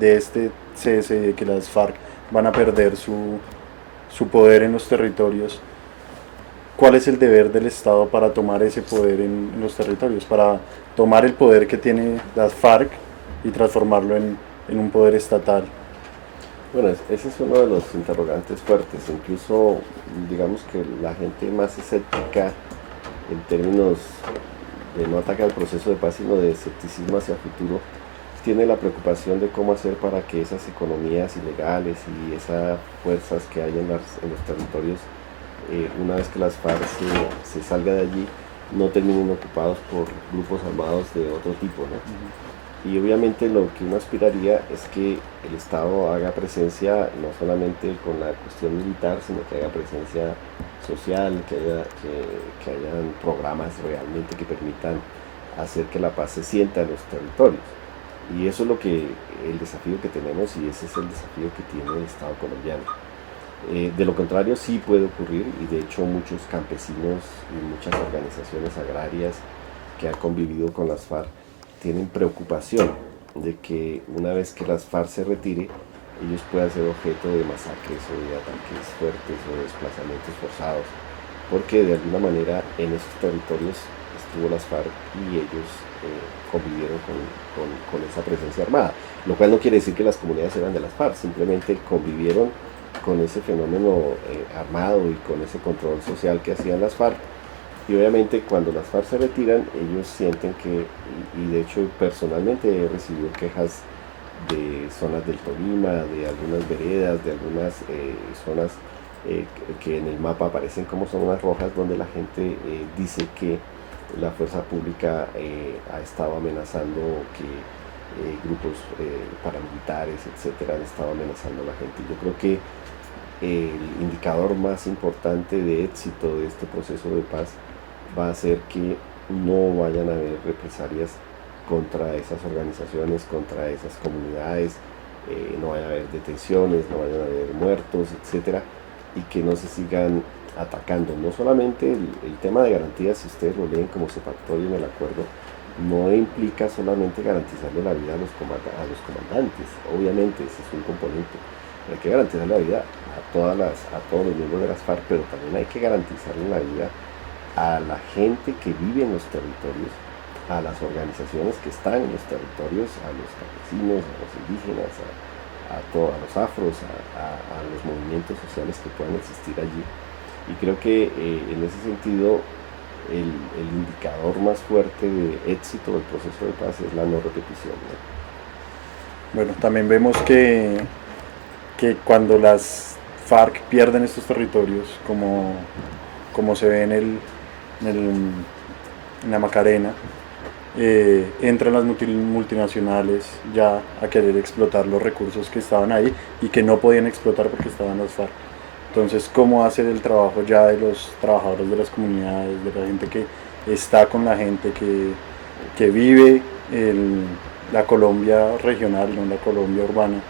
este cese, de que las FARC van a perder su poder en los territorios, ¿cuál es el deber del Estado para tomar ese poder en los territorios? Para tomar el poder que tiene las FARC y transformarlo en un poder estatal. Bueno, ese es uno de los interrogantes fuertes. Incluso, digamos que la gente más escéptica en términos de no atacar el proceso de paz, sino de escepticismo hacia el futuro, tiene la preocupación de cómo hacer para que esas economías ilegales y esas fuerzas que hay en los territorios, una vez que las FARC se salga de allí, no terminen ocupados por grupos armados de otro tipo, ¿no? Y obviamente lo que uno aspiraría es que el Estado haga presencia no solamente con la cuestión militar, sino que haga presencia social, que hayan programas realmente que permitan hacer que la paz se sienta en los territorios. Y eso es el desafío que tenemos, y ese es el desafío que tiene el Estado colombiano. De lo contrario sí puede ocurrir, y de hecho muchos campesinos y muchas organizaciones agrarias que han convivido con las FARC tienen preocupación de que una vez que las FARC se retire, ellos puedan ser objeto de masacres o de ataques fuertes o de desplazamientos forzados, porque de alguna manera en esos territorios estuvo las FARC y ellos convivieron con esa presencia armada, lo cual no quiere decir que las comunidades eran de las FARC, simplemente convivieron con ese fenómeno armado y con ese control social que hacían las FARC. Y obviamente cuando las FARC se retiran, ellos sienten que, y de hecho personalmente he recibido quejas de zonas del Tolima, de algunas veredas, de algunas zonas que en el mapa aparecen como zonas rojas, donde la gente dice que la fuerza pública ha estado amenazando, que grupos paramilitares, etcétera, han estado amenazando a la gente. Yo creo que el indicador más importante de éxito de este proceso de paz va a ser que no vayan a haber represalias contra esas organizaciones, contra esas comunidades, no vaya a haber detenciones, no vayan a haber muertos, etcétera, y que no se sigan atacando. No solamente el tema de garantías, si ustedes lo leen como se pactó hoy en el acuerdo, no implica solamente garantizarle la vida a los comandantes, obviamente ese es un componente, pero hay que garantizar la vida a todos los miembros de las FARC, pero también hay que garantizarle la vida a la gente que vive en los territorios, a las organizaciones que están en los territorios, a los campesinos, a los indígenas, a los afros, a los movimientos sociales que puedan existir allí. Y creo que en ese sentido el indicador más fuerte de éxito del proceso de paz es la no repetición, ¿no? Bueno, también vemos que cuando las FARC pierden estos territorios, como se ve en la Macarena, entran las multinacionales ya a querer explotar los recursos que estaban ahí y que no podían explotar porque estaban las FARC. Entonces, ¿cómo hacer el trabajo ya de los trabajadores de las comunidades, de la gente que está con la gente, que vive la Colombia regional, no la Colombia urbana?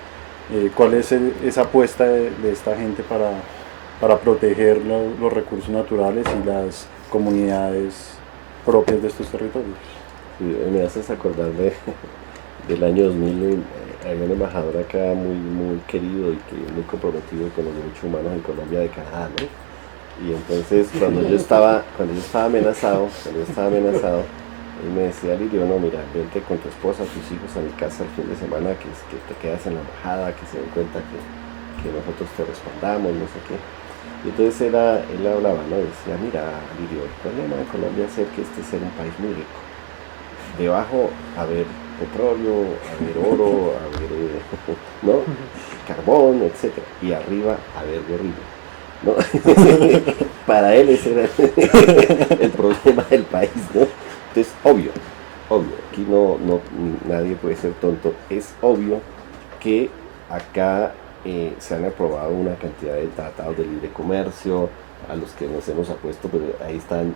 ¿Cuál es esa apuesta de esta gente para proteger los recursos naturales y las comunidades propias de estos territorios? Sí, me haces acordar del año 2000, había un embajador acá muy querido y muy comprometido con los derechos humanos en Colombia, de Canadá, ¿no? Y entonces cuando yo estaba amenazado, él me decía: Lidio, no, mira, vente con tu esposa, tus hijos a mi casa el fin de semana, que te quedas en la embajada, que se den cuenta que nosotros te respaldamos, no sé qué. Y entonces él hablaba, ¿no? Decía: mira, Lidio, el problema de Colombia es que ser un país muy rico. Debajo haber petróleo, haber oro, haber ¿no? carbón, etc. Y arriba haber guerrilla, ¿no? Para él ese era el problema del país, ¿no? Entonces, obvio, aquí no nadie puede ser tonto. Es obvio que acá se han aprobado una cantidad de tratados de libre comercio a los que nos hemos opuesto, pero ahí están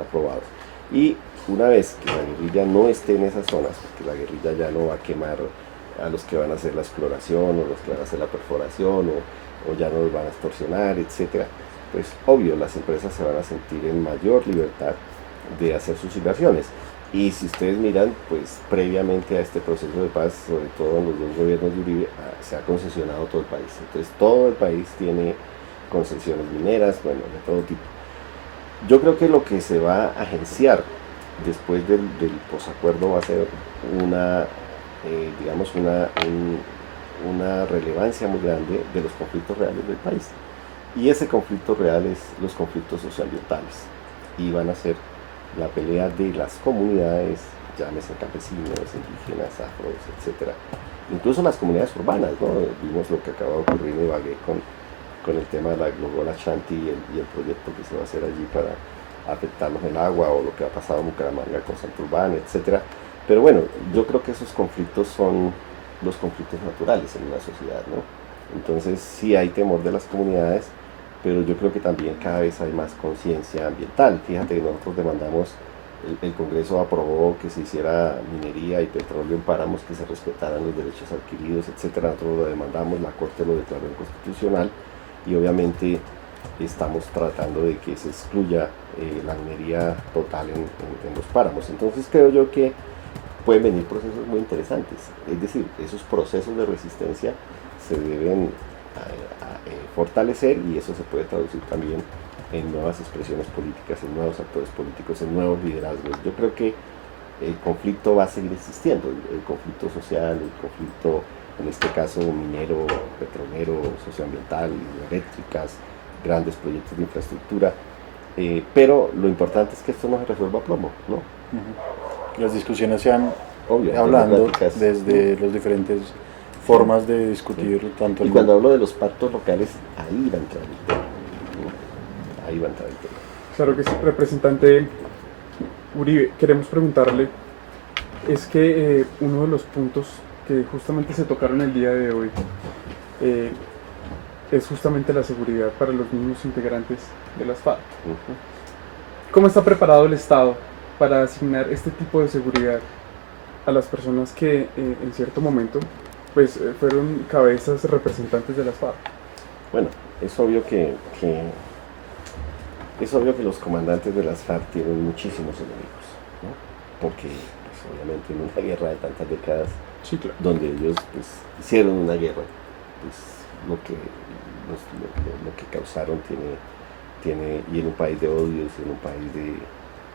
aprobados. Y una vez que la guerrilla no esté en esas zonas, porque la guerrilla ya no va a quemar a los que van a hacer la exploración o los que van a hacer la perforación o ya no los van a extorsionar, etc., pues obvio las empresas se van a sentir en mayor libertad de hacer sus inversiones. Y si ustedes miran, pues previamente a este proceso de paz, sobre todo en los dos gobiernos de Uribe, se ha concesionado todo el país. Entonces todo el país tiene concesiones mineras, bueno, de todo tipo. Yo creo que lo que se va a agenciar después del posacuerdo va a ser una relevancia muy grande de los conflictos reales del país. Y ese conflicto real es los conflictos socioambientales. Y van a ser la pelea de las comunidades, llámese campesinos, indígenas, afros, etc. Incluso las comunidades urbanas, ¿no? Vimos lo que acaba de ocurrir en Ibagué con el tema de la Global Ashanti y el proyecto que se va a hacer allí para afectarnos el agua, o lo que ha pasado en Bucaramanga con Santurbán, etc. Pero bueno, yo creo que esos conflictos son los conflictos naturales en una sociedad, ¿no? Entonces sí hay temor de las comunidades, pero yo creo que también cada vez hay más conciencia ambiental. Fíjate que nosotros demandamos, el Congreso aprobó que se hiciera minería y petróleo en páramos, que se respetaran los derechos adquiridos, etc. Nosotros lo demandamos, la Corte lo declaró inconstitucional, y obviamente estamos tratando de que se excluya la minería total en los páramos. Entonces creo yo que pueden venir procesos muy interesantes. Es decir, esos procesos de resistencia se deben fortalecer, y eso se puede traducir también en nuevas expresiones políticas, en nuevos actores políticos, en nuevos liderazgos. Yo creo que el conflicto va a seguir existiendo, el conflicto social, el conflicto, en este caso minero, petrolero, socioambiental, eléctricas, grandes proyectos de infraestructura, pero lo importante es que esto no se resuelva a plomo, ¿no? Las discusiones se han hablando desde las diferentes formas de discutir, tanto. Y cuando hablo de los pactos locales, ahí va a entrar el tema, ¿no? Ahí va a entrar el tema. Claro que sí, representante Uribe, queremos preguntarle, es que uno de los puntos que justamente se tocaron el día de hoy es justamente la seguridad para los mismos integrantes de las FARC. ¿Cómo está preparado el Estado para asignar este tipo de seguridad a las personas que en cierto momento pues fueron cabezas representantes de las FARC? Bueno, es obvio que los comandantes de las FARC tienen muchísimos enemigos, ¿no? Porque pues, obviamente en una guerra de tantas décadas, sí, claro, donde ellos pues, hicieron una guerra, pues lo que causaron tiene, y en un país de odios, en un país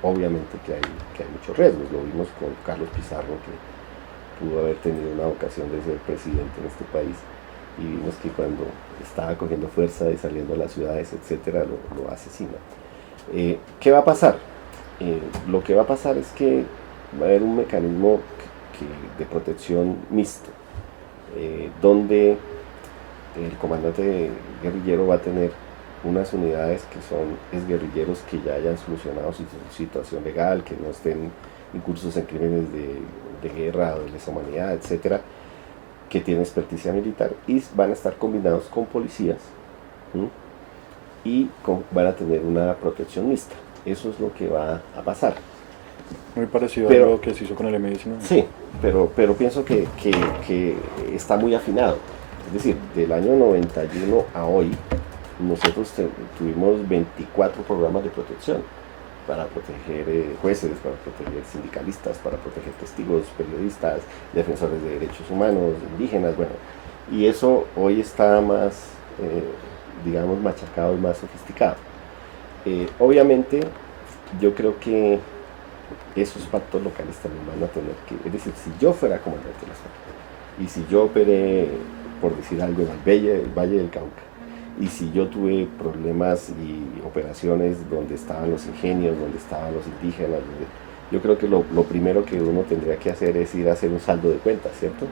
obviamente que hay muchos riesgos. Lo vimos con Carlos Pizarro, que pudo haber tenido una ocasión de ser presidente en este país, y vimos que cuando estaba cogiendo fuerza y saliendo a las ciudades, etcétera, lo asesinan. ¿Qué va a pasar? Lo que va a pasar es que va a haber un mecanismo de protección mixto, donde el comandante guerrillero va a tener unas unidades que son exguerrilleros que ya hayan solucionado su situación legal, que no estén incursos en crímenes de guerra o de lesa humanidad, etcétera, que tienen experticia militar, y van a estar combinados con policías, ¿sí? Y van a tener una protección mixta. Eso es lo que va a pasar. Muy parecido a lo que se hizo con el M-19. Sí, pero pienso que está muy afinado. Es decir, del año 91 a hoy, nosotros tuvimos 24 programas de protección para proteger jueces, para proteger sindicalistas, para proteger testigos, periodistas, defensores de derechos humanos, indígenas, bueno. Y eso hoy está más, digamos, machacado y más sofisticado. Obviamente, yo creo que esos pactos locales también van a tener que, es decir, si yo fuera comandante de la FARC, y si yo operé, por decir algo, en el Valle del Cauca, y si yo tuve problemas y operaciones donde estaban los ingenios, donde estaban los indígenas, yo creo que lo primero que uno tendría que hacer es ir a hacer un saldo de cuentas, ¿cierto?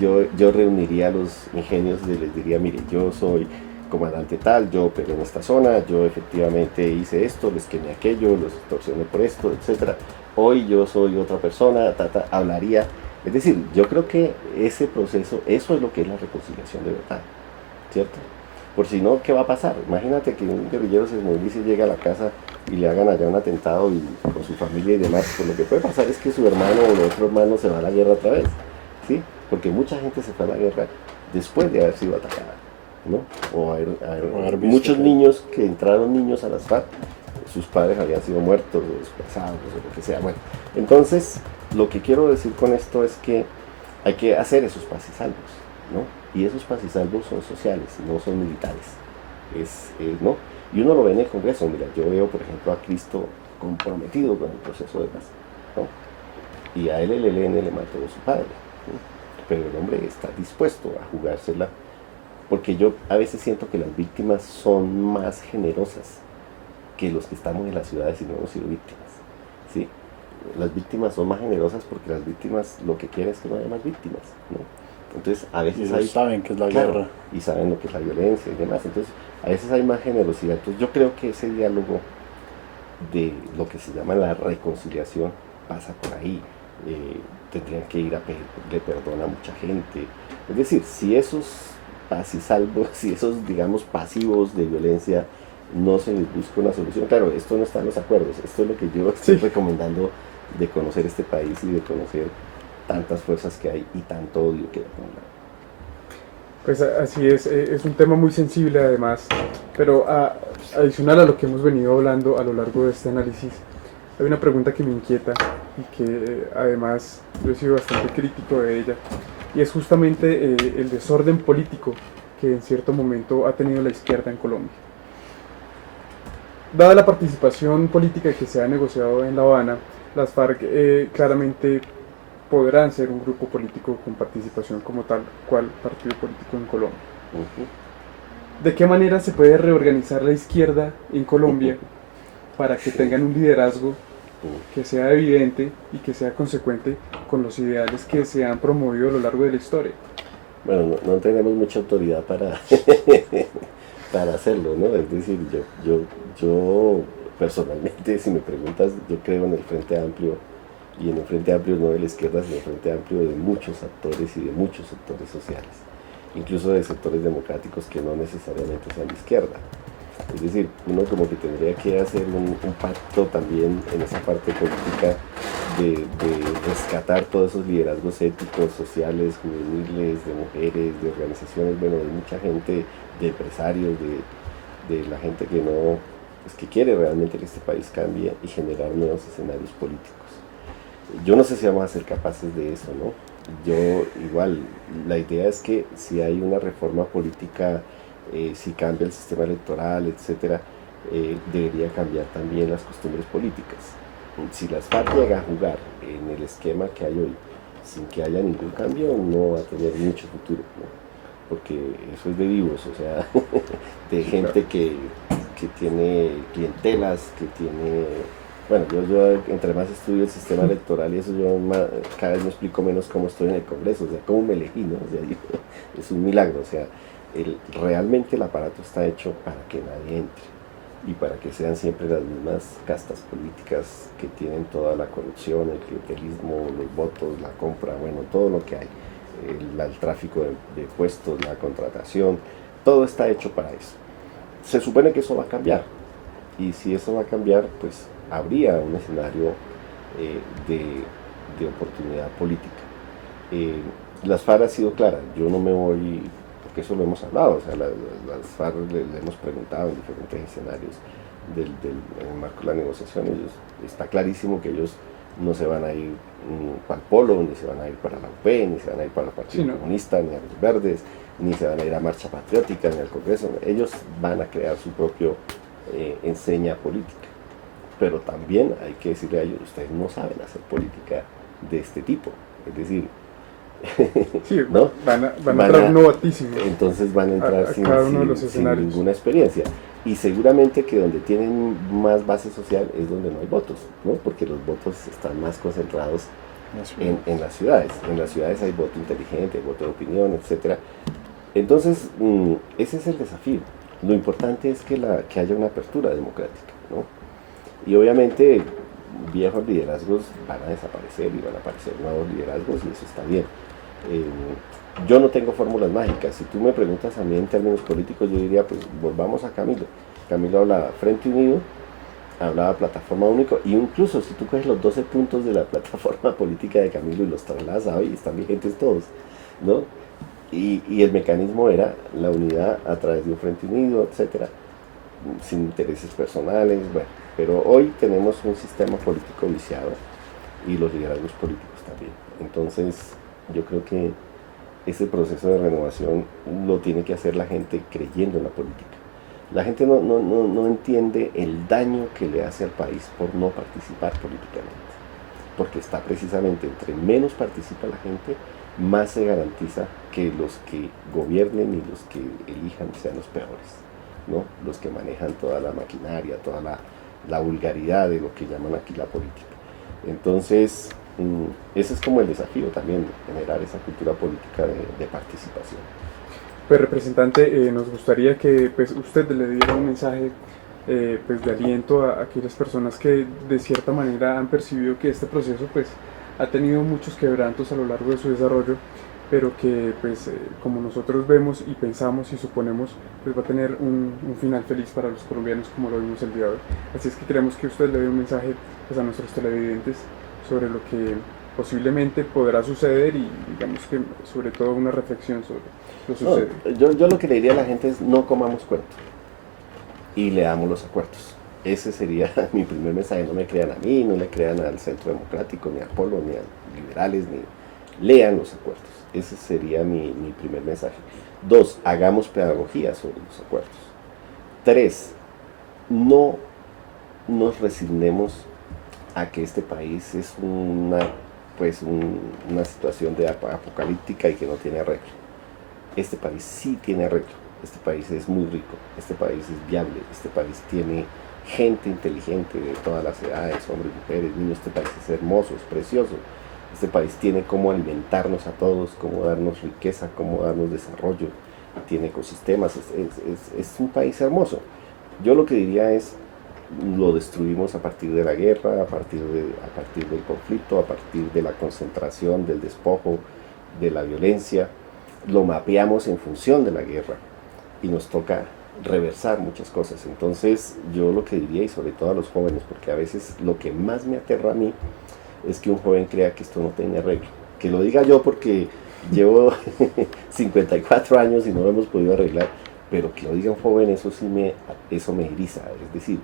Yo reuniría a los ingenios y les diría, mire, yo soy comandante tal, yo operé en esta zona, yo efectivamente hice esto, les quemé aquello, los extorsioné por esto, etcétera. Hoy yo soy otra persona, hablaría. Es decir, yo creo que ese proceso, eso es lo que es la reconciliación de verdad, ¿cierto? Por si no, ¿qué va a pasar? Imagínate que un guerrillero se movilice y llega a la casa y le hagan allá un atentado y con su familia y demás. Pues lo que puede pasar es que su hermano o el otro hermano se va a la guerra otra vez, ¿sí? Porque mucha gente se fue a la guerra después de haber sido atacada, ¿no? O muchos niños que entraron niños a las FARC, sus padres habían sido muertos o desplazados o lo que sea. Bueno, entonces lo que quiero decir con esto es que hay que hacer esos pasisalvos, ¿no? Y esos pasisalvos son sociales, no son militares, ¿no? Y uno lo ve en el Congreso. Mira, yo veo, por ejemplo, a Cristo comprometido con el proceso de paz, ¿no? Y a él el ELN le mató a su padre, ¿no? Pero el hombre está dispuesto a jugársela, porque yo a veces siento que las víctimas son más generosas que los que estamos en las ciudades y no hemos sido víctimas, ¿sí? Las víctimas son más generosas porque las víctimas lo que quieren es que no haya más víctimas, ¿no? Entonces a veces saben que es la guerra guerra y saben lo que es la violencia y demás, entonces a veces hay más generosidad. Entonces yo creo que ese diálogo de lo que se llama la reconciliación pasa por ahí. Tendrían que ir a pedirle perdón a mucha gente. Es decir, si esos pasisalvos, si esos, digamos, pasivos de violencia no se les busca una solución, claro, esto no está en los acuerdos, esto es lo que yo estoy recomendando, de conocer este país y de conocer tantas fuerzas que hay y tanto odio que hay. Pues así es un tema muy sensible además, pero adicional a lo que hemos venido hablando a lo largo de este análisis, hay una pregunta que me inquieta y que además yo he sido bastante crítico de ella, y es justamente el desorden político que en cierto momento ha tenido la izquierda en Colombia. Dada la participación política que se ha negociado en La Habana, las FARC claramente podrán ser un grupo político con participación como tal cual partido político en Colombia. ¿De qué manera se puede reorganizar la izquierda en Colombia para que tengan un liderazgo que sea evidente y que sea consecuente con los ideales que se han promovido a lo largo de la historia? Bueno, no tenemos mucha autoridad para, para hacerlo, ¿no? Es decir, yo personalmente, si me preguntas, yo creo en el Frente Amplio, y en el Frente Amplio no de la izquierda, sino el Frente Amplio de muchos actores y de muchos sectores sociales, incluso de sectores democráticos que no necesariamente sean de izquierda. Es decir, uno como que tendría que hacer un pacto también en esa parte política de rescatar todos esos liderazgos éticos, sociales, juveniles, de mujeres, de organizaciones, bueno, de mucha gente, de empresarios, de la gente que no, pues que quiere realmente que este país cambie y generar nuevos escenarios políticos. Yo no sé si vamos a ser capaces de eso, ¿no? Yo igual, la idea es que si hay una reforma política, si cambia el sistema electoral, etcétera, debería cambiar también las costumbres políticas. si las FARC llega a jugar en el esquema que hay hoy, sin que haya ningún cambio, no va a tener mucho futuro, ¿no? Porque eso es de vivos, o sea, de gente que tiene clientelas, que tiene... Bueno, yo entre más estudio el sistema electoral y eso, cada vez me explico menos cómo estoy en el Congreso, o sea, cómo me elegí, ¿no? O sea, es un milagro, o sea, realmente el aparato está hecho para que nadie entre y para que sean siempre las mismas castas políticas que tienen toda la corrupción, el clientelismo, los votos, la compra, bueno, todo lo que hay, el tráfico de puestos, la contratación, todo está hecho para eso. Se supone que eso va a cambiar, y si eso va a cambiar, pues habría un escenario de oportunidad política. Las FARC ha sido claras, yo no me voy, porque eso lo hemos hablado, o sea, las FARC le hemos preguntado en diferentes escenarios en el marco de la negociación, está clarísimo que ellos no se van a ir para el Polo, ni se van a ir para la UP, ni se van a ir para el Partido Comunista, ni a los Verdes, ni se van a ir a Marcha Patriótica, ni al Congreso. Ellos van a crear su propio enseña política. Pero también hay que decirle a ellos, ustedes no saben hacer política de este tipo. Es decir, sí, ¿no? van a entrar novatísimos. Entonces van a entrar sin escenarios. Ninguna experiencia. Y seguramente que donde tienen más base social es donde no hay votos, ¿no? Porque los votos están más concentrados en las ciudades. En las ciudades hay voto inteligente, voto de opinión, etc. Entonces, ese es el desafío. Lo importante es que haya una apertura democrática, ¿no? Y obviamente viejos liderazgos van a desaparecer y van a aparecer nuevos liderazgos, y eso está bien. Yo no tengo fórmulas mágicas. Si tú me preguntas a mí en términos políticos, yo diría, pues volvamos a Camilo. Camilo hablaba Frente Unido, hablaba Plataforma Único, y incluso si tú coges los 12 puntos de la plataforma política de Camilo y los trasladas a hoy, están vigentes todos, ¿no? Y el mecanismo era la unidad a través de un Frente Unido, etcétera, sin intereses personales, bueno. Pero hoy tenemos un sistema político viciado y los liderazgos políticos también. Entonces, yo creo que ese proceso de renovación lo tiene que hacer la gente creyendo en la política. La gente no entiende el daño que le hace al país por no participar políticamente. Porque está precisamente, entre menos participa la gente, más se garantiza que los que gobiernen y los que elijan sean los peores, ¿no? Los que manejan toda la maquinaria, toda la vulgaridad de lo que llaman aquí la política. Entonces, ese es como el desafío también, generar esa cultura política de participación. Pues representante, nos gustaría que pues, usted le diera un mensaje pues, de aliento a aquellas personas que de cierta manera han percibido que este proceso pues, ha tenido muchos quebrantos a lo largo de su desarrollo, pero que pues como nosotros vemos y pensamos y suponemos, pues va a tener un final feliz para los colombianos, como lo vimos el día de hoy. Así es que queremos que usted le dé un mensaje pues, a nuestros televidentes sobre lo que posiblemente podrá suceder y digamos que sobre todo una reflexión sobre lo sucedido. No, yo lo que le diría a la gente es no comamos cuento y leamos los acuerdos. Ese sería mi primer mensaje. No me crean a mí, no le crean al Centro Democrático, ni a Polo, ni a liberales, ni lean los acuerdos. Ese sería mi primer mensaje. 2, hagamos pedagogía sobre los acuerdos. 3, no nos resignemos a que este país es una situación apocalíptica y que no tiene arreglo. Este país sí tiene arreglo. Este país es muy rico. Este país es viable. Este país tiene gente inteligente de todas las edades, hombres, mujeres, niños. Este país es hermoso, es precioso. Este país tiene cómo alimentarnos a todos, cómo darnos riqueza, cómo darnos desarrollo, tiene ecosistemas, es un país hermoso. Yo lo que diría es, lo destruimos a partir de la guerra, a partir del conflicto, a partir de la concentración, del despojo, de la violencia, lo mapeamos en función de la guerra y nos toca reversar muchas cosas. Entonces yo lo que diría, y sobre todo a los jóvenes, porque a veces lo que más me aterra a mí es que un joven crea que esto no tiene arreglo. Que lo diga yo porque llevo 54 años y no lo hemos podido arreglar, pero que lo diga un joven, eso me eriza. Es decir,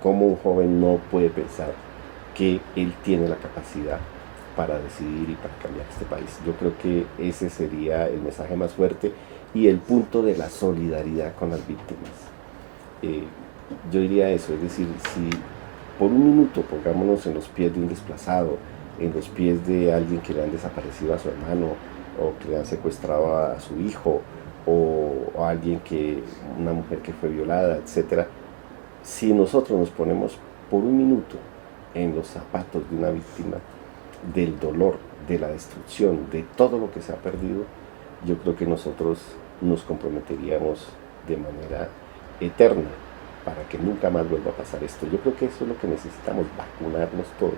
cómo un joven no puede pensar que él tiene la capacidad para decidir y para cambiar este país. Yo creo que ese sería el mensaje más fuerte y el punto de la solidaridad con las víctimas. Yo diría eso, es decir, por un minuto pongámonos en los pies de un desplazado, en los pies de alguien que le han desaparecido a su hermano, o que le han secuestrado a su hijo, o alguien una mujer que fue violada, etc. Si nosotros nos ponemos por un minuto en los zapatos de una víctima, del dolor, de la destrucción, de todo lo que se ha perdido, yo creo que nosotros nos comprometeríamos de manera eterna para que nunca más vuelva a pasar esto. Yo creo que eso es lo que necesitamos, vacunarnos todos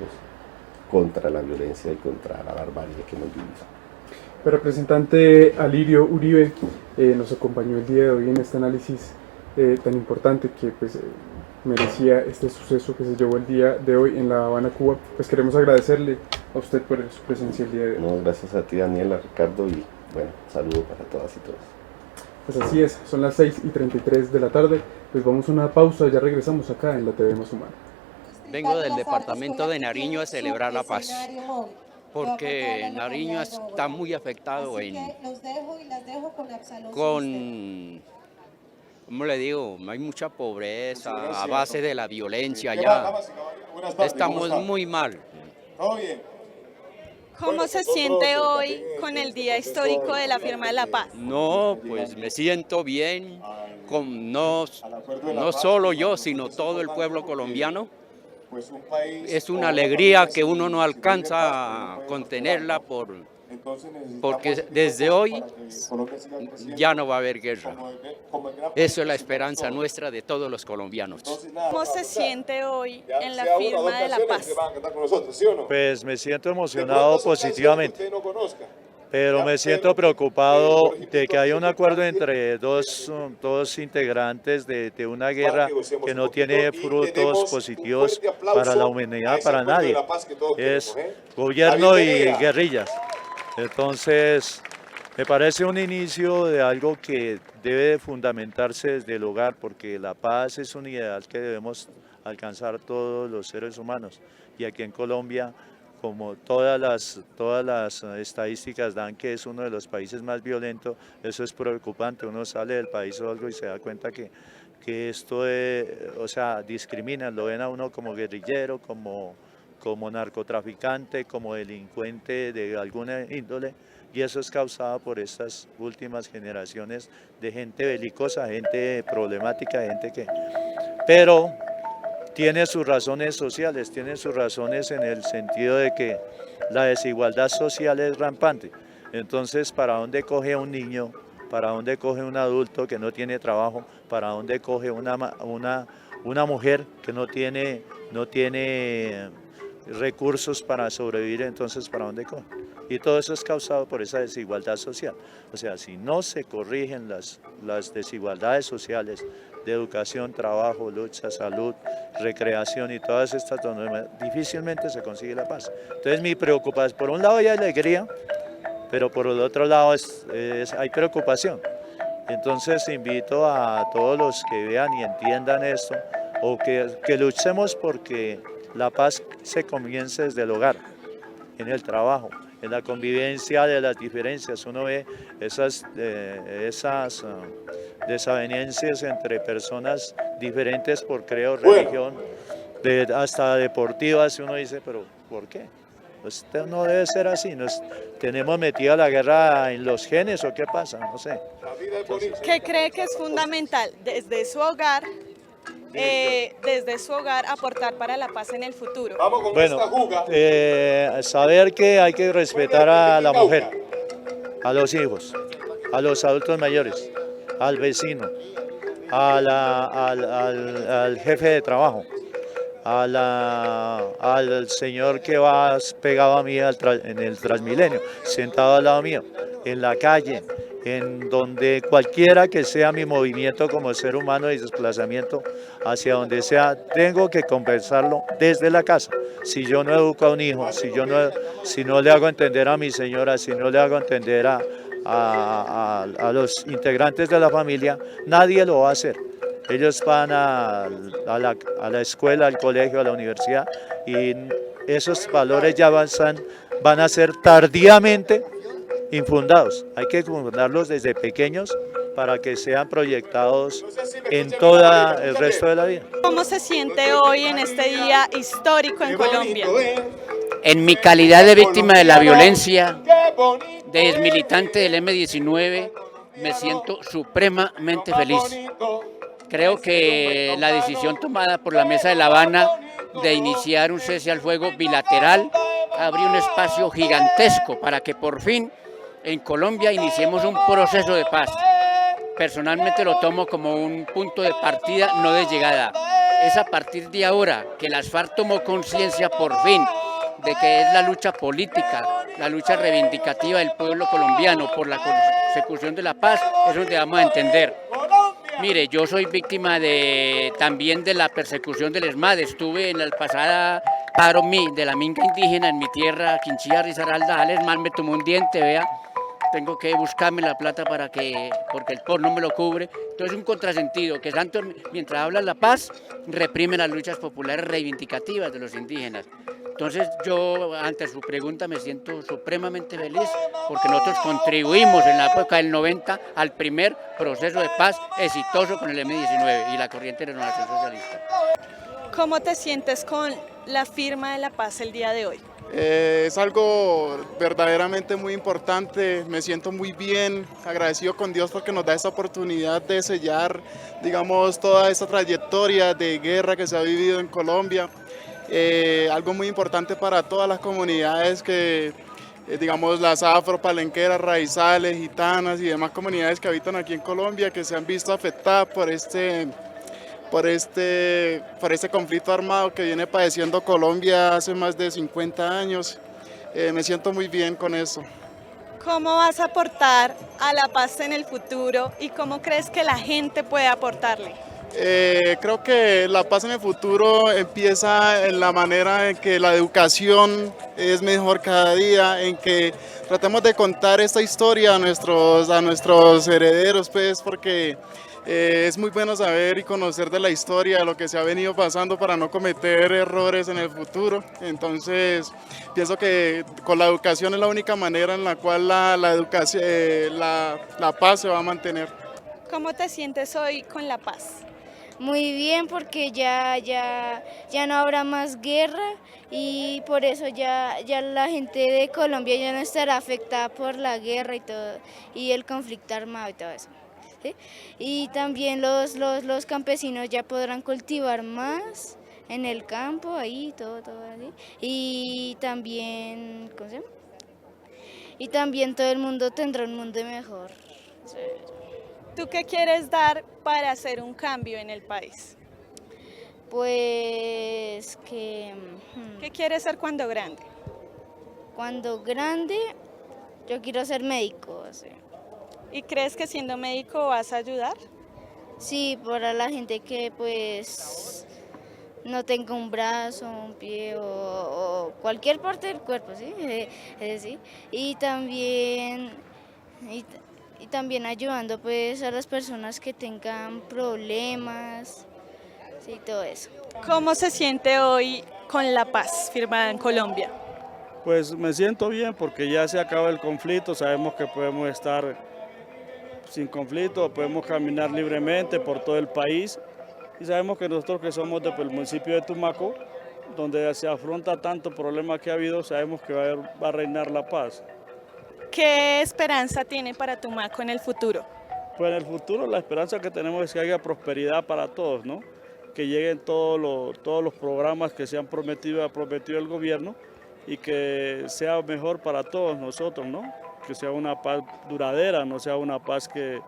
contra la violencia y contra la barbarie que hemos vivido. El representante Alirio Uribe nos acompañó el día de hoy en este análisis tan importante que pues, merecía este suceso que se llevó el día de hoy en La Habana, Cuba. Pues queremos agradecerle a usted por su presencia el día de hoy. No, gracias a ti, Daniela, Ricardo, y bueno, saludo para todas y todos. Pues así es, son las 6:33 de la tarde, pues vamos a una pausa, ya regresamos acá en la TV Más Humana. Vengo del departamento de Nariño a celebrar la paz, porque Nariño está muy afectado ¿cómo le digo? Hay mucha pobreza a base de la violencia allá. Estamos muy mal. ¿Cómo se siente hoy con el día histórico de la firma de la paz? No, pues me siento bien, no solo yo, sino todo el pueblo colombiano. Es una alegría que uno no alcanza a contenerla porque desde hoy ya no va a haber guerra. Eso es la esperanza nuestra de todos los colombianos. ¿Cómo se siente hoy en la firma de la paz? Pues me siento emocionado positivamente, pero me siento preocupado de que haya un acuerdo entre dos integrantes de una guerra que no tiene frutos positivos para la humanidad, para nadie. Es gobierno y guerrillas. Entonces, me parece un inicio de algo que debe de fundamentarse desde el hogar, porque la paz es un ideal que debemos alcanzar todos los seres humanos. Y aquí en Colombia, como todas las estadísticas dan que es uno de los países más violentos, eso es preocupante. Uno sale del país o algo y se da cuenta que esto discriminan, lo ven a uno como guerrillero, como narcotraficante, como delincuente de alguna índole, y eso es causado por estas últimas generaciones de gente belicosa, gente problemática, pero tiene sus razones sociales, tiene sus razones en el sentido de que la desigualdad social es rampante. Entonces, ¿para dónde coge un niño? ¿Para dónde coge un adulto que no tiene trabajo? ¿Para dónde coge una mujer que no tiene recursos para sobrevivir? Entonces, ¿para dónde coge? Y todo eso es causado por esa desigualdad social. O sea, si no se corrigen las desigualdades sociales de educación, trabajo, lucha, salud, recreación y todas estas, difícilmente se consigue la paz. Entonces mi preocupación, por un lado hay alegría, pero por el otro lado hay preocupación. Entonces invito a todos los que vean y entiendan esto, o que luchemos porque la paz se comience desde el hogar, en el trabajo, en la convivencia de las diferencias. Uno ve esas desavenencias entre personas diferentes por credo, religión, hasta deportivas, y uno dice, pero ¿por qué? Pues no debe ser así. ¿Tenemos metida la guerra en los genes o qué pasa? No sé. ¿Qué cree que es fundamental desde su hogar aportar para la paz en el futuro? Bueno, saber que hay que respetar a la mujer, a los hijos, a los adultos mayores, al vecino, al jefe de trabajo, al señor que va pegado a mí en el Transmilenio, sentado al lado mío, en la calle, en donde cualquiera que sea mi movimiento como ser humano y desplazamiento hacia donde sea, tengo que conversarlo desde la casa. Si yo no educo a un hijo, si no le hago entender a mi señora, si no le hago entender a los integrantes de la familia, nadie lo va a hacer. Ellos van a la escuela, al colegio, a la universidad, y esos valores ya van a ser tardíamente infundados. Hay que fundarlos desde pequeños para que sean proyectados en todo el resto de la vida. ¿Cómo se siente hoy en este día histórico en Colombia? En mi calidad de víctima de la violencia, de exmilitante del M-19, me siento supremamente feliz. Creo que la decisión tomada por la Mesa de La Habana de iniciar un cese al fuego bilateral abrió un espacio gigantesco para que por fin en Colombia iniciemos un proceso de paz. Personalmente lo tomo como un punto de partida, no de llegada. Es a partir de ahora que las FARC tomó conciencia por fin de que es la lucha política, la lucha reivindicativa del pueblo colombiano por la consecución de la paz, es donde vamos a entender. Mire, yo soy víctima también de la persecución del ESMAD. Estuve en la pasada paro de la minga indígena en mi tierra, Quinchía, Risaralda. El ESMAD me tomó un diente, vea. Tengo que buscarme la plata porque el POR no me lo cubre. Entonces es un contrasentido, que Santos, mientras habla la paz, reprime las luchas populares reivindicativas de los indígenas. Entonces yo, ante su pregunta, me siento supremamente feliz porque nosotros contribuimos en la época del 90 al primer proceso de paz exitoso con el M-19 y la corriente de renovación socialista. ¿Cómo te sientes con la firma de la paz el día de hoy? Es algo verdaderamente muy importante, me siento muy bien, agradecido con Dios porque nos da esta oportunidad de sellar, digamos, toda esta trayectoria de guerra que se ha vivido en Colombia. Algo muy importante para todas las comunidades que, digamos, las afro, palenqueras, raizales, gitanas y demás comunidades que habitan aquí en Colombia, que se han visto afectadas por este conflicto armado que viene padeciendo Colombia hace más de 50 años. Me siento muy bien con eso. ¿Cómo vas a aportar a la paz en el futuro y cómo crees que la gente puede aportarle? Creo que la paz en el futuro empieza en la manera en que la educación es mejor cada día, en que tratemos de contar esta historia a nuestros herederos, pues, porque es muy bueno saber y conocer de la historia, de lo que se ha venido pasando para no cometer errores en el futuro. Entonces, pienso que con la educación es la única manera en la cual la paz se va a mantener. ¿Cómo te sientes hoy con la paz? Muy bien, porque ya no habrá más guerra y por eso ya la gente de Colombia ya no estará afectada por la guerra y todo, y el conflicto armado y todo eso. ¿Sí? Y también los campesinos ya podrán cultivar más en el campo, ahí, todo así. Y también, ¿cómo se llama? Y también todo el mundo tendrá un mundo mejor. Sí. ¿Tú qué quieres dar para hacer un cambio en el país? Pues que... ¿Qué quieres ser cuando grande? Cuando grande, yo quiero ser médico. Sí. ¿Y crees que siendo médico vas a ayudar? Sí, para la gente que pues no tenga un brazo, un pie o cualquier parte del cuerpo, ¿sí? Sí. Y también ayudando pues a las personas que tengan problemas, sí, todo eso. ¿Cómo se siente hoy con la paz firmada en Colombia? Pues me siento bien porque ya se acaba el conflicto, sabemos que podemos estar sin conflicto, podemos caminar libremente por todo el país y sabemos que nosotros que somos del municipio de Tumaco, donde se afronta tanto problema que ha habido, sabemos que va a reinar la paz. ¿Qué esperanza tiene para Tumaco en el futuro? Pues en el futuro la esperanza que tenemos es que haya prosperidad para todos, ¿no? Que lleguen todos los programas que se han prometido el gobierno y que sea mejor para todos nosotros, ¿no? Que sea una paz duradera, no sea una paz que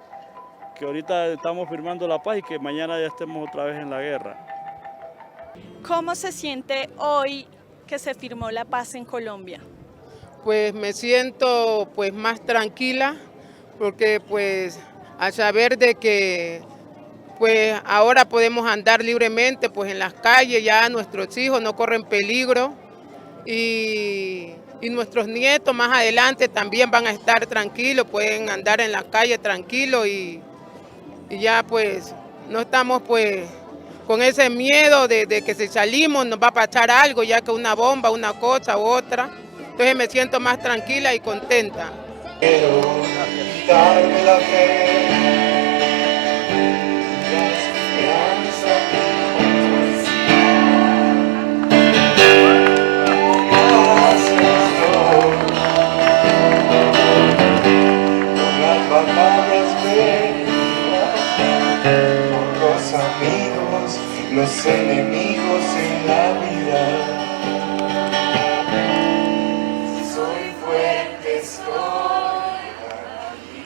ahorita estamos firmando la paz y que mañana ya estemos otra vez en la guerra. ¿Cómo se siente hoy que se firmó la paz en Colombia? Pues me siento pues más tranquila porque pues al saber de que pues ahora podemos andar libremente pues en las calles, ya nuestros hijos no corren peligro y nuestros nietos más adelante también van a estar tranquilos, pueden andar en la calle tranquilos y ya pues no estamos pues con ese miedo de que si salimos nos va a pasar algo, ya que una bomba, una cosa u otra. Entonces me siento más tranquila y contenta. Quiero quitarme la fe. los enemigos en la vida. Soy fuerte, estoy aquí.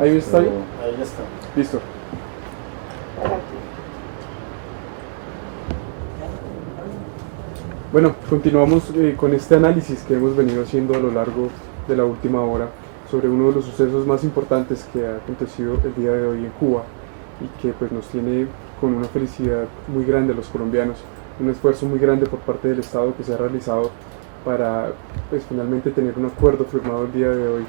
Ahí está bien. Ahí ya está. Listo. Bueno, continuamos con este análisis que hemos venido haciendo a lo largo de la última hora sobre uno de los sucesos más importantes que ha acontecido el día de hoy en Cuba y que pues nos tiene con una felicidad muy grande a los colombianos, un esfuerzo muy grande por parte del Estado que se ha realizado para pues finalmente tener un acuerdo firmado el día de hoy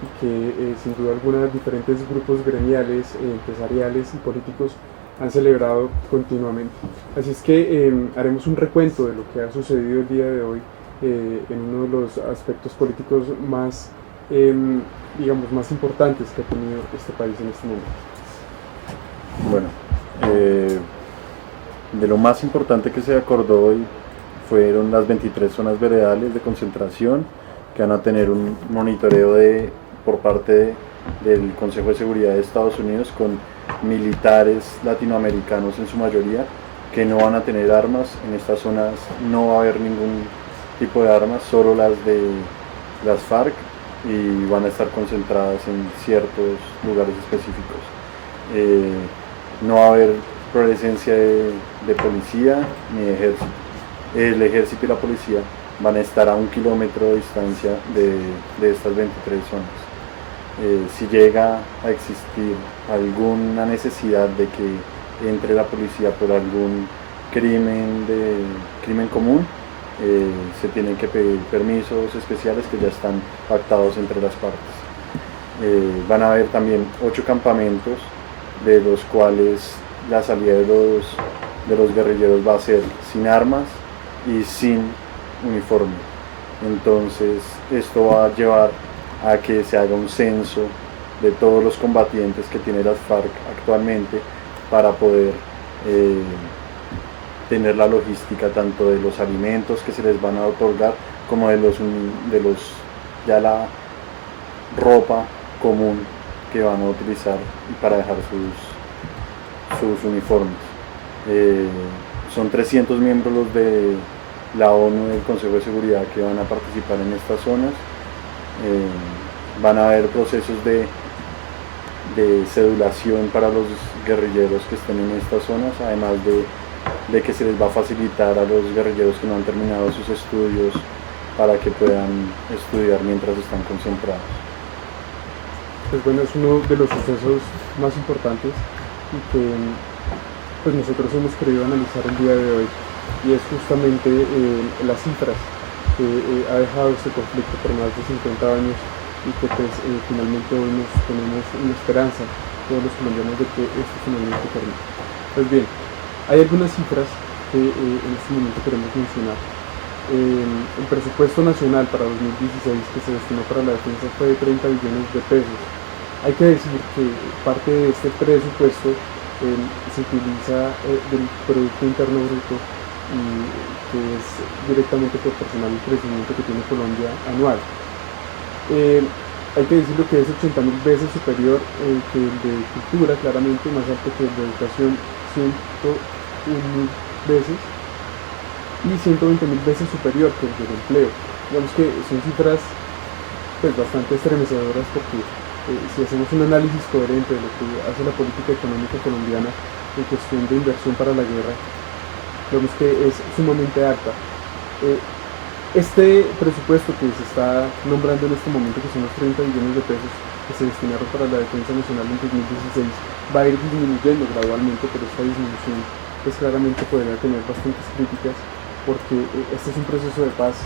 y que sin duda alguna diferentes grupos gremiales, empresariales y políticos han celebrado continuamente. Así es que haremos un recuento de lo que ha sucedido el día de hoy en uno de los aspectos políticos más, digamos, más importantes que ha tenido este país en este momento. Bueno, de lo más importante que se acordó hoy fueron las 23 zonas veredales de concentración que van a tener un monitoreo por parte del Consejo de Seguridad de Estados Unidos con militares latinoamericanos en su mayoría que no van a tener armas. En estas zonas no va a haber ningún tipo de armas, solo las de las FARC, y van a estar concentradas en ciertos lugares específicos. No va a haber presencia de policía ni de ejército. El ejército y la policía van a estar a 1 kilómetro de distancia de estas 23 zonas. Si llega a existir alguna necesidad de que entre la policía por algún crimen común, se tienen que pedir permisos especiales que ya están pactados entre las partes. Van a haber también 8 campamentos, de los cuales la salida de los guerrilleros va a ser sin armas y sin uniforme. Entonces esto va a llevar a que se haga un censo de todos los combatientes que tiene las FARC actualmente para poder tener la logística tanto de los alimentos que se les van a otorgar como de ya la ropa común que van a utilizar para dejar sus uniformes. Son 300 miembros los de la ONU y el Consejo de Seguridad que van a participar en estas zonas. Van a haber procesos de cedulación para los guerrilleros que estén en estas zonas, además de que se les va a facilitar a los guerrilleros que no han terminado sus estudios para que puedan estudiar mientras están concentrados. Pues bueno, es uno de los sucesos más importantes y que pues nosotros hemos querido analizar el día de hoy, y es justamente las cifras que ha dejado este conflicto por más de 50 años y que pues finalmente hoy tenemos una esperanza, todos los colombianos, de que esto finalmente termine. Pues bien, hay algunas cifras que en este momento queremos mencionar. El presupuesto nacional para 2016 que se destinó para la defensa fue de 30 billones de pesos. Hay que decir que parte de este presupuesto se utiliza del Producto Interno Bruto, y que es directamente proporcional al crecimiento que tiene Colombia anual. Hay que decirlo que es 80.000 veces superior que el de cultura, claramente más alto que el de educación, 101.000 veces, y 120.000 veces superior que el del empleo. Digamos que son cifras pues bastante estremecedoras, porque si hacemos un análisis coherente de lo que hace la política económica colombiana en cuestión de inversión para la guerra, vemos que es sumamente alta. Este presupuesto que se está nombrando en este momento, que son los 30 billones de pesos que se destinaron para la defensa nacional en 2016, va a ir disminuyendo gradualmente, pero esta disminución pues claramente podría tener bastantes críticas, porque este es un proceso de paz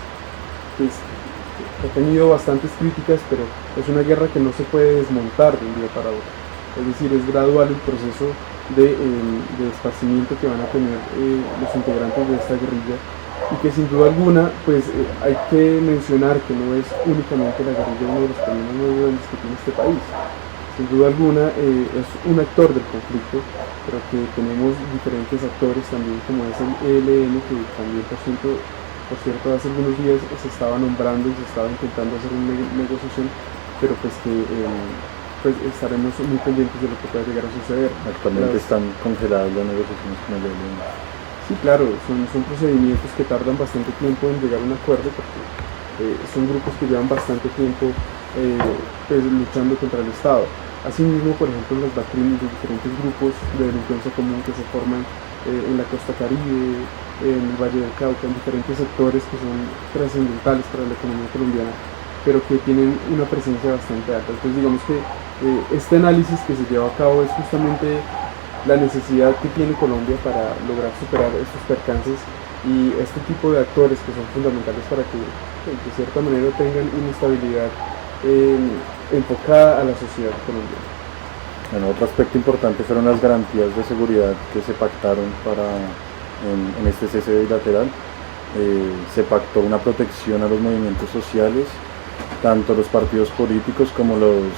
que ha tenido bastantes críticas, pero es una guerra que no se puede desmontar de un día para otro. Es decir, es gradual el proceso de esparcimiento que van a tener los integrantes de esta guerrilla, y que sin duda alguna pues hay que mencionar que no es únicamente la guerrilla uno de los caminos muy grandes que tiene este país. Sin duda alguna es un actor del conflicto, pero que tenemos diferentes actores también, como es el ELN, que también por cierto hace algunos días se estaba nombrando y se estaba intentando hacer una negociación, pero pues que pues estaremos muy pendientes de lo que pueda llegar a suceder. Actualmente están congeladas las negociaciones con el ELN. Sí, claro, son procedimientos que tardan bastante tiempo en llegar a un acuerdo, porque son grupos que llevan bastante tiempo pues, luchando contra el Estado. Asimismo, por ejemplo, las BACRIM, los diferentes grupos de delincuencia común que se forman en la costa Caribe, en el Valle del Cauca, en diferentes sectores que son trascendentales para la economía colombiana, pero que tienen una presencia bastante alta. Entonces digamos que este análisis que se lleva a cabo es justamente la necesidad que tiene Colombia para lograr superar estos percances y este tipo de actores que son fundamentales para que de cierta manera tengan una estabilidad enfocada a la sociedad colombiana. Bueno, otro aspecto importante fueron las garantías de seguridad que se pactaron en este cese bilateral. Se pactó una protección a los movimientos sociales, tanto los partidos políticos como las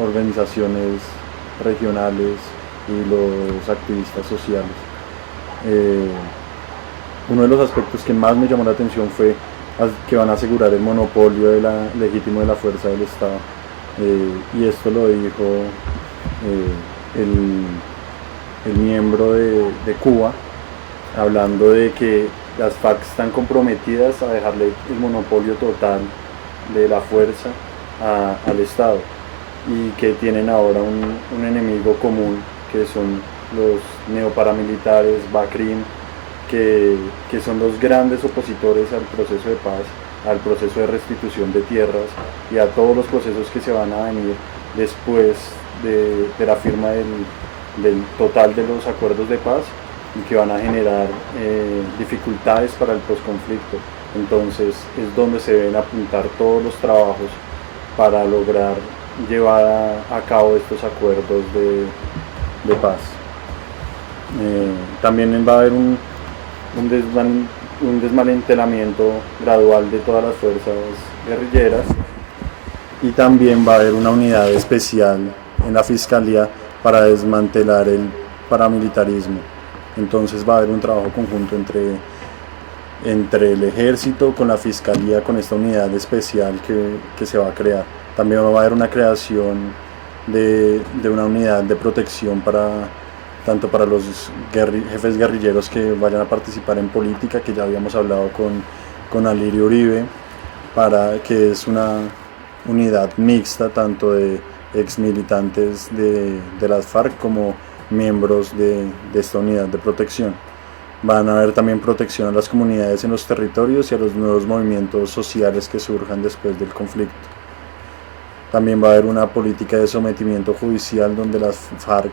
organizaciones regionales y los activistas sociales. Uno de los aspectos que más me llamó la atención fue que van a asegurar el monopolio legítimo de la fuerza del Estado. Y esto lo dijo el miembro de Cuba, hablando de que las FARC están comprometidas a dejarle el monopolio total de la fuerza al Estado y que tienen ahora un enemigo común, que son los neoparamilitares, BACRIM, que son los grandes opositores al proceso de paz, al proceso de restitución de tierras y a todos los procesos que se van a venir después de la firma del total de los acuerdos de paz y que van a generar dificultades para el posconflicto. Entonces es donde se deben apuntar todos los trabajos para lograr llevar a cabo estos acuerdos de paz. También va a haber un desmantelamiento gradual de todas las fuerzas guerrilleras y también va a haber una unidad especial en la Fiscalía para desmantelar el paramilitarismo. Entonces va a haber un trabajo conjunto entre el ejército con la Fiscalía, con esta unidad especial que se va a crear. También va a haber una creación de una unidad de protección tanto para los jefes guerrilleros que vayan a participar en política, que ya habíamos hablado con Alirio Uribe, que es una unidad mixta tanto de ex militantes de las FARC como miembros de esta unidad de protección. Van a haber también protección a las comunidades en los territorios y a los nuevos movimientos sociales que surjan después del conflicto. También va a haber una política de sometimiento judicial donde las FARC,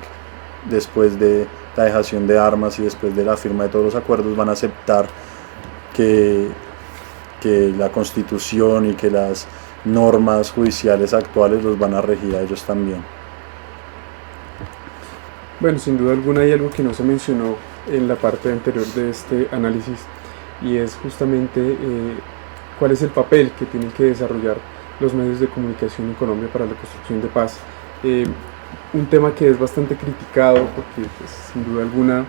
después de la dejación de armas y después de la firma de todos los acuerdos, van a aceptar que la Constitución y que las normas judiciales actuales los van a regir a ellos también. Bueno, sin duda alguna hay algo que no se mencionó en la parte anterior de este análisis y es justamente cuál es el papel que tienen que desarrollar los medios de comunicación en Colombia para la construcción de paz. Un tema que es bastante criticado porque pues, sin duda alguna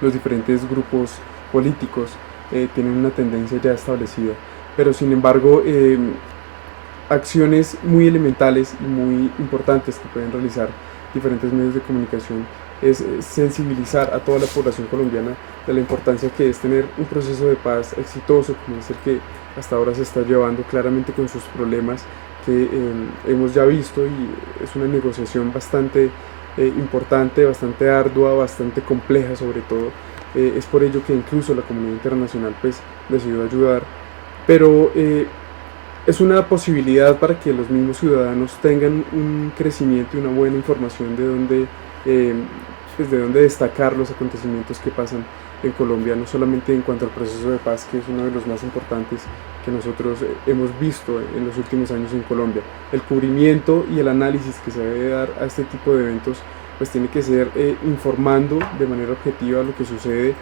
los diferentes grupos políticos tienen una tendencia ya establecida, pero sin embargo acciones muy elementales y muy importantes que pueden realizar diferentes medios de comunicación es sensibilizar a toda la población colombiana de la importancia que es tener un proceso de paz exitoso como es el que hasta ahora se está llevando, claramente con sus problemas que hemos ya visto, y es una negociación bastante importante, bastante ardua, bastante compleja sobre todo. Es por ello que incluso la comunidad internacional pues decidió ayudar, pero es una posibilidad para que los mismos ciudadanos tengan un crecimiento y una buena información de dónde destacar los acontecimientos que pasan en Colombia, no solamente en cuanto al proceso de paz, que es uno de los más importantes que nosotros hemos visto en los últimos años en Colombia. El cubrimiento y el análisis que se debe dar a este tipo de eventos pues tiene que ser informando de manera objetiva lo que sucede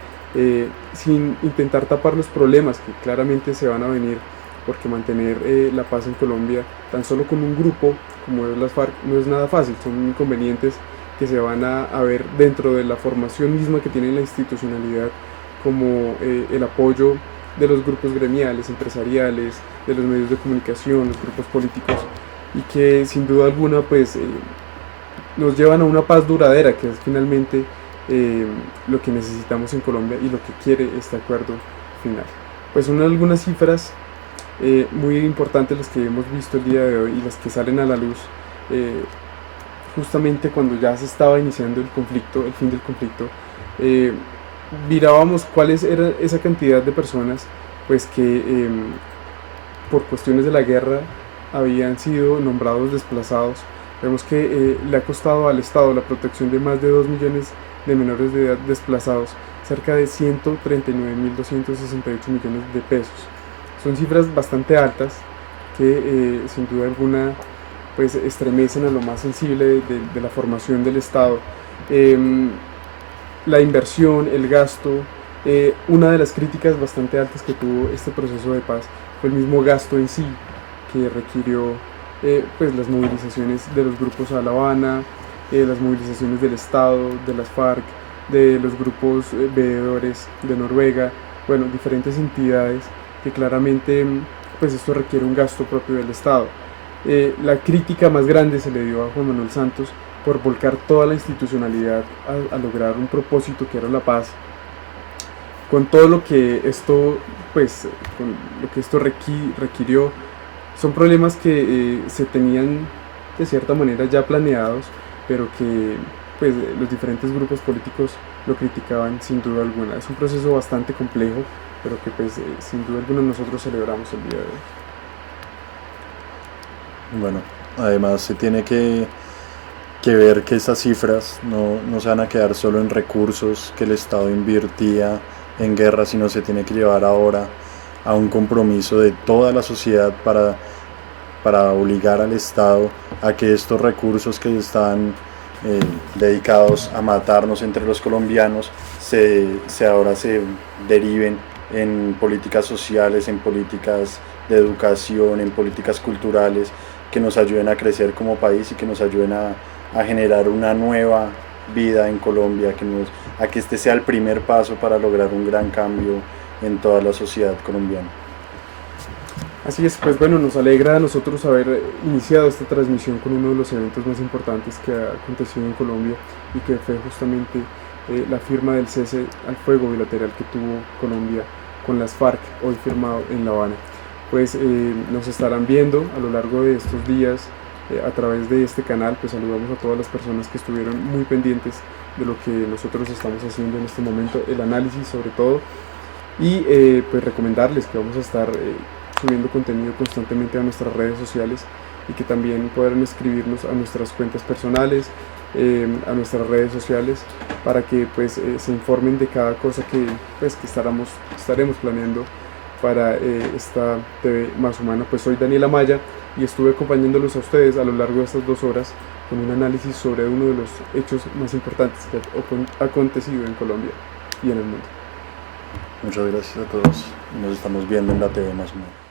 sin intentar tapar los problemas que claramente se van a venir, porque mantener la paz en Colombia tan solo con un grupo como es las FARC no es nada fácil, son inconvenientes que se van a ver dentro de la formación misma que tiene la institucionalidad, como el apoyo de los grupos gremiales, empresariales, de los medios de comunicación, los grupos políticos, y que sin duda alguna pues nos llevan a una paz duradera, que es finalmente lo que necesitamos en Colombia y lo que quiere este acuerdo final. Pues son algunas cifras muy importantes las que hemos visto el día de hoy y las que salen a la luz justamente cuando ya se estaba iniciando el conflicto, el fin del conflicto. Mirábamos cuáles era esa cantidad de personas pues que por cuestiones de la guerra habían sido nombrados desplazados. Vemos que le ha costado al Estado la protección de más de 2 millones de menores de edad desplazados, cerca de 139.268 millones de pesos. Son cifras bastante altas que sin duda alguna pues estremecen a lo más sensible de la formación del Estado. La inversión, el gasto, una de las críticas bastante altas que tuvo este proceso de paz fue el mismo gasto en sí, que requirió pues las movilizaciones de los grupos a La Habana, las movilizaciones del Estado, de las FARC, de los grupos veedores de Noruega, bueno, diferentes entidades que claramente pues esto requiere un gasto propio del Estado. La crítica más grande se le dio a Juan Manuel Santos por volcar toda la institucionalidad a lograr un propósito que era la paz, con todo lo que esto pues con lo que esto requirió. Son problemas que se tenían de cierta manera ya planeados, pero que pues los diferentes grupos políticos lo criticaban sin duda alguna. Es un proceso bastante complejo, pero que pues sin duda alguna nosotros celebramos el día de hoy. Bueno, además se tiene que ver que estas cifras no se van a quedar solo en recursos que el Estado invirtía en guerra, sino se tiene que llevar ahora a un compromiso de toda la sociedad para obligar al Estado a que estos recursos que están dedicados a matarnos entre los colombianos ahora se deriven en políticas sociales, en políticas de educación, en políticas culturales que nos ayuden a crecer como país y que nos ayuden a generar una nueva vida en Colombia, a que este sea el primer paso para lograr un gran cambio en toda la sociedad colombiana. Así es, pues bueno, nos alegra a nosotros haber iniciado esta transmisión con uno de los eventos más importantes que ha acontecido en Colombia y que fue justamente la firma del cese al fuego bilateral que tuvo Colombia con las FARC, hoy firmado en La Habana. Pues nos estarán viendo a lo largo de estos días a través de este canal. Pues saludamos a todas las personas que estuvieron muy pendientes de lo que nosotros estamos haciendo en este momento, el análisis sobre todo, y pues recomendarles que vamos a estar subiendo contenido constantemente a nuestras redes sociales y que también podrán escribirnos a nuestras cuentas personales, a nuestras redes sociales, para que pues se informen de cada cosa que estaremos planeando para esta TV Más Humana. Pues soy Daniel Amaya y estuve acompañándolos a ustedes a lo largo de estas 2 horas con un análisis sobre uno de los hechos más importantes que ha acontecido en Colombia y en el mundo. Muchas gracias a todos. Nos estamos viendo en la TV Más Humana.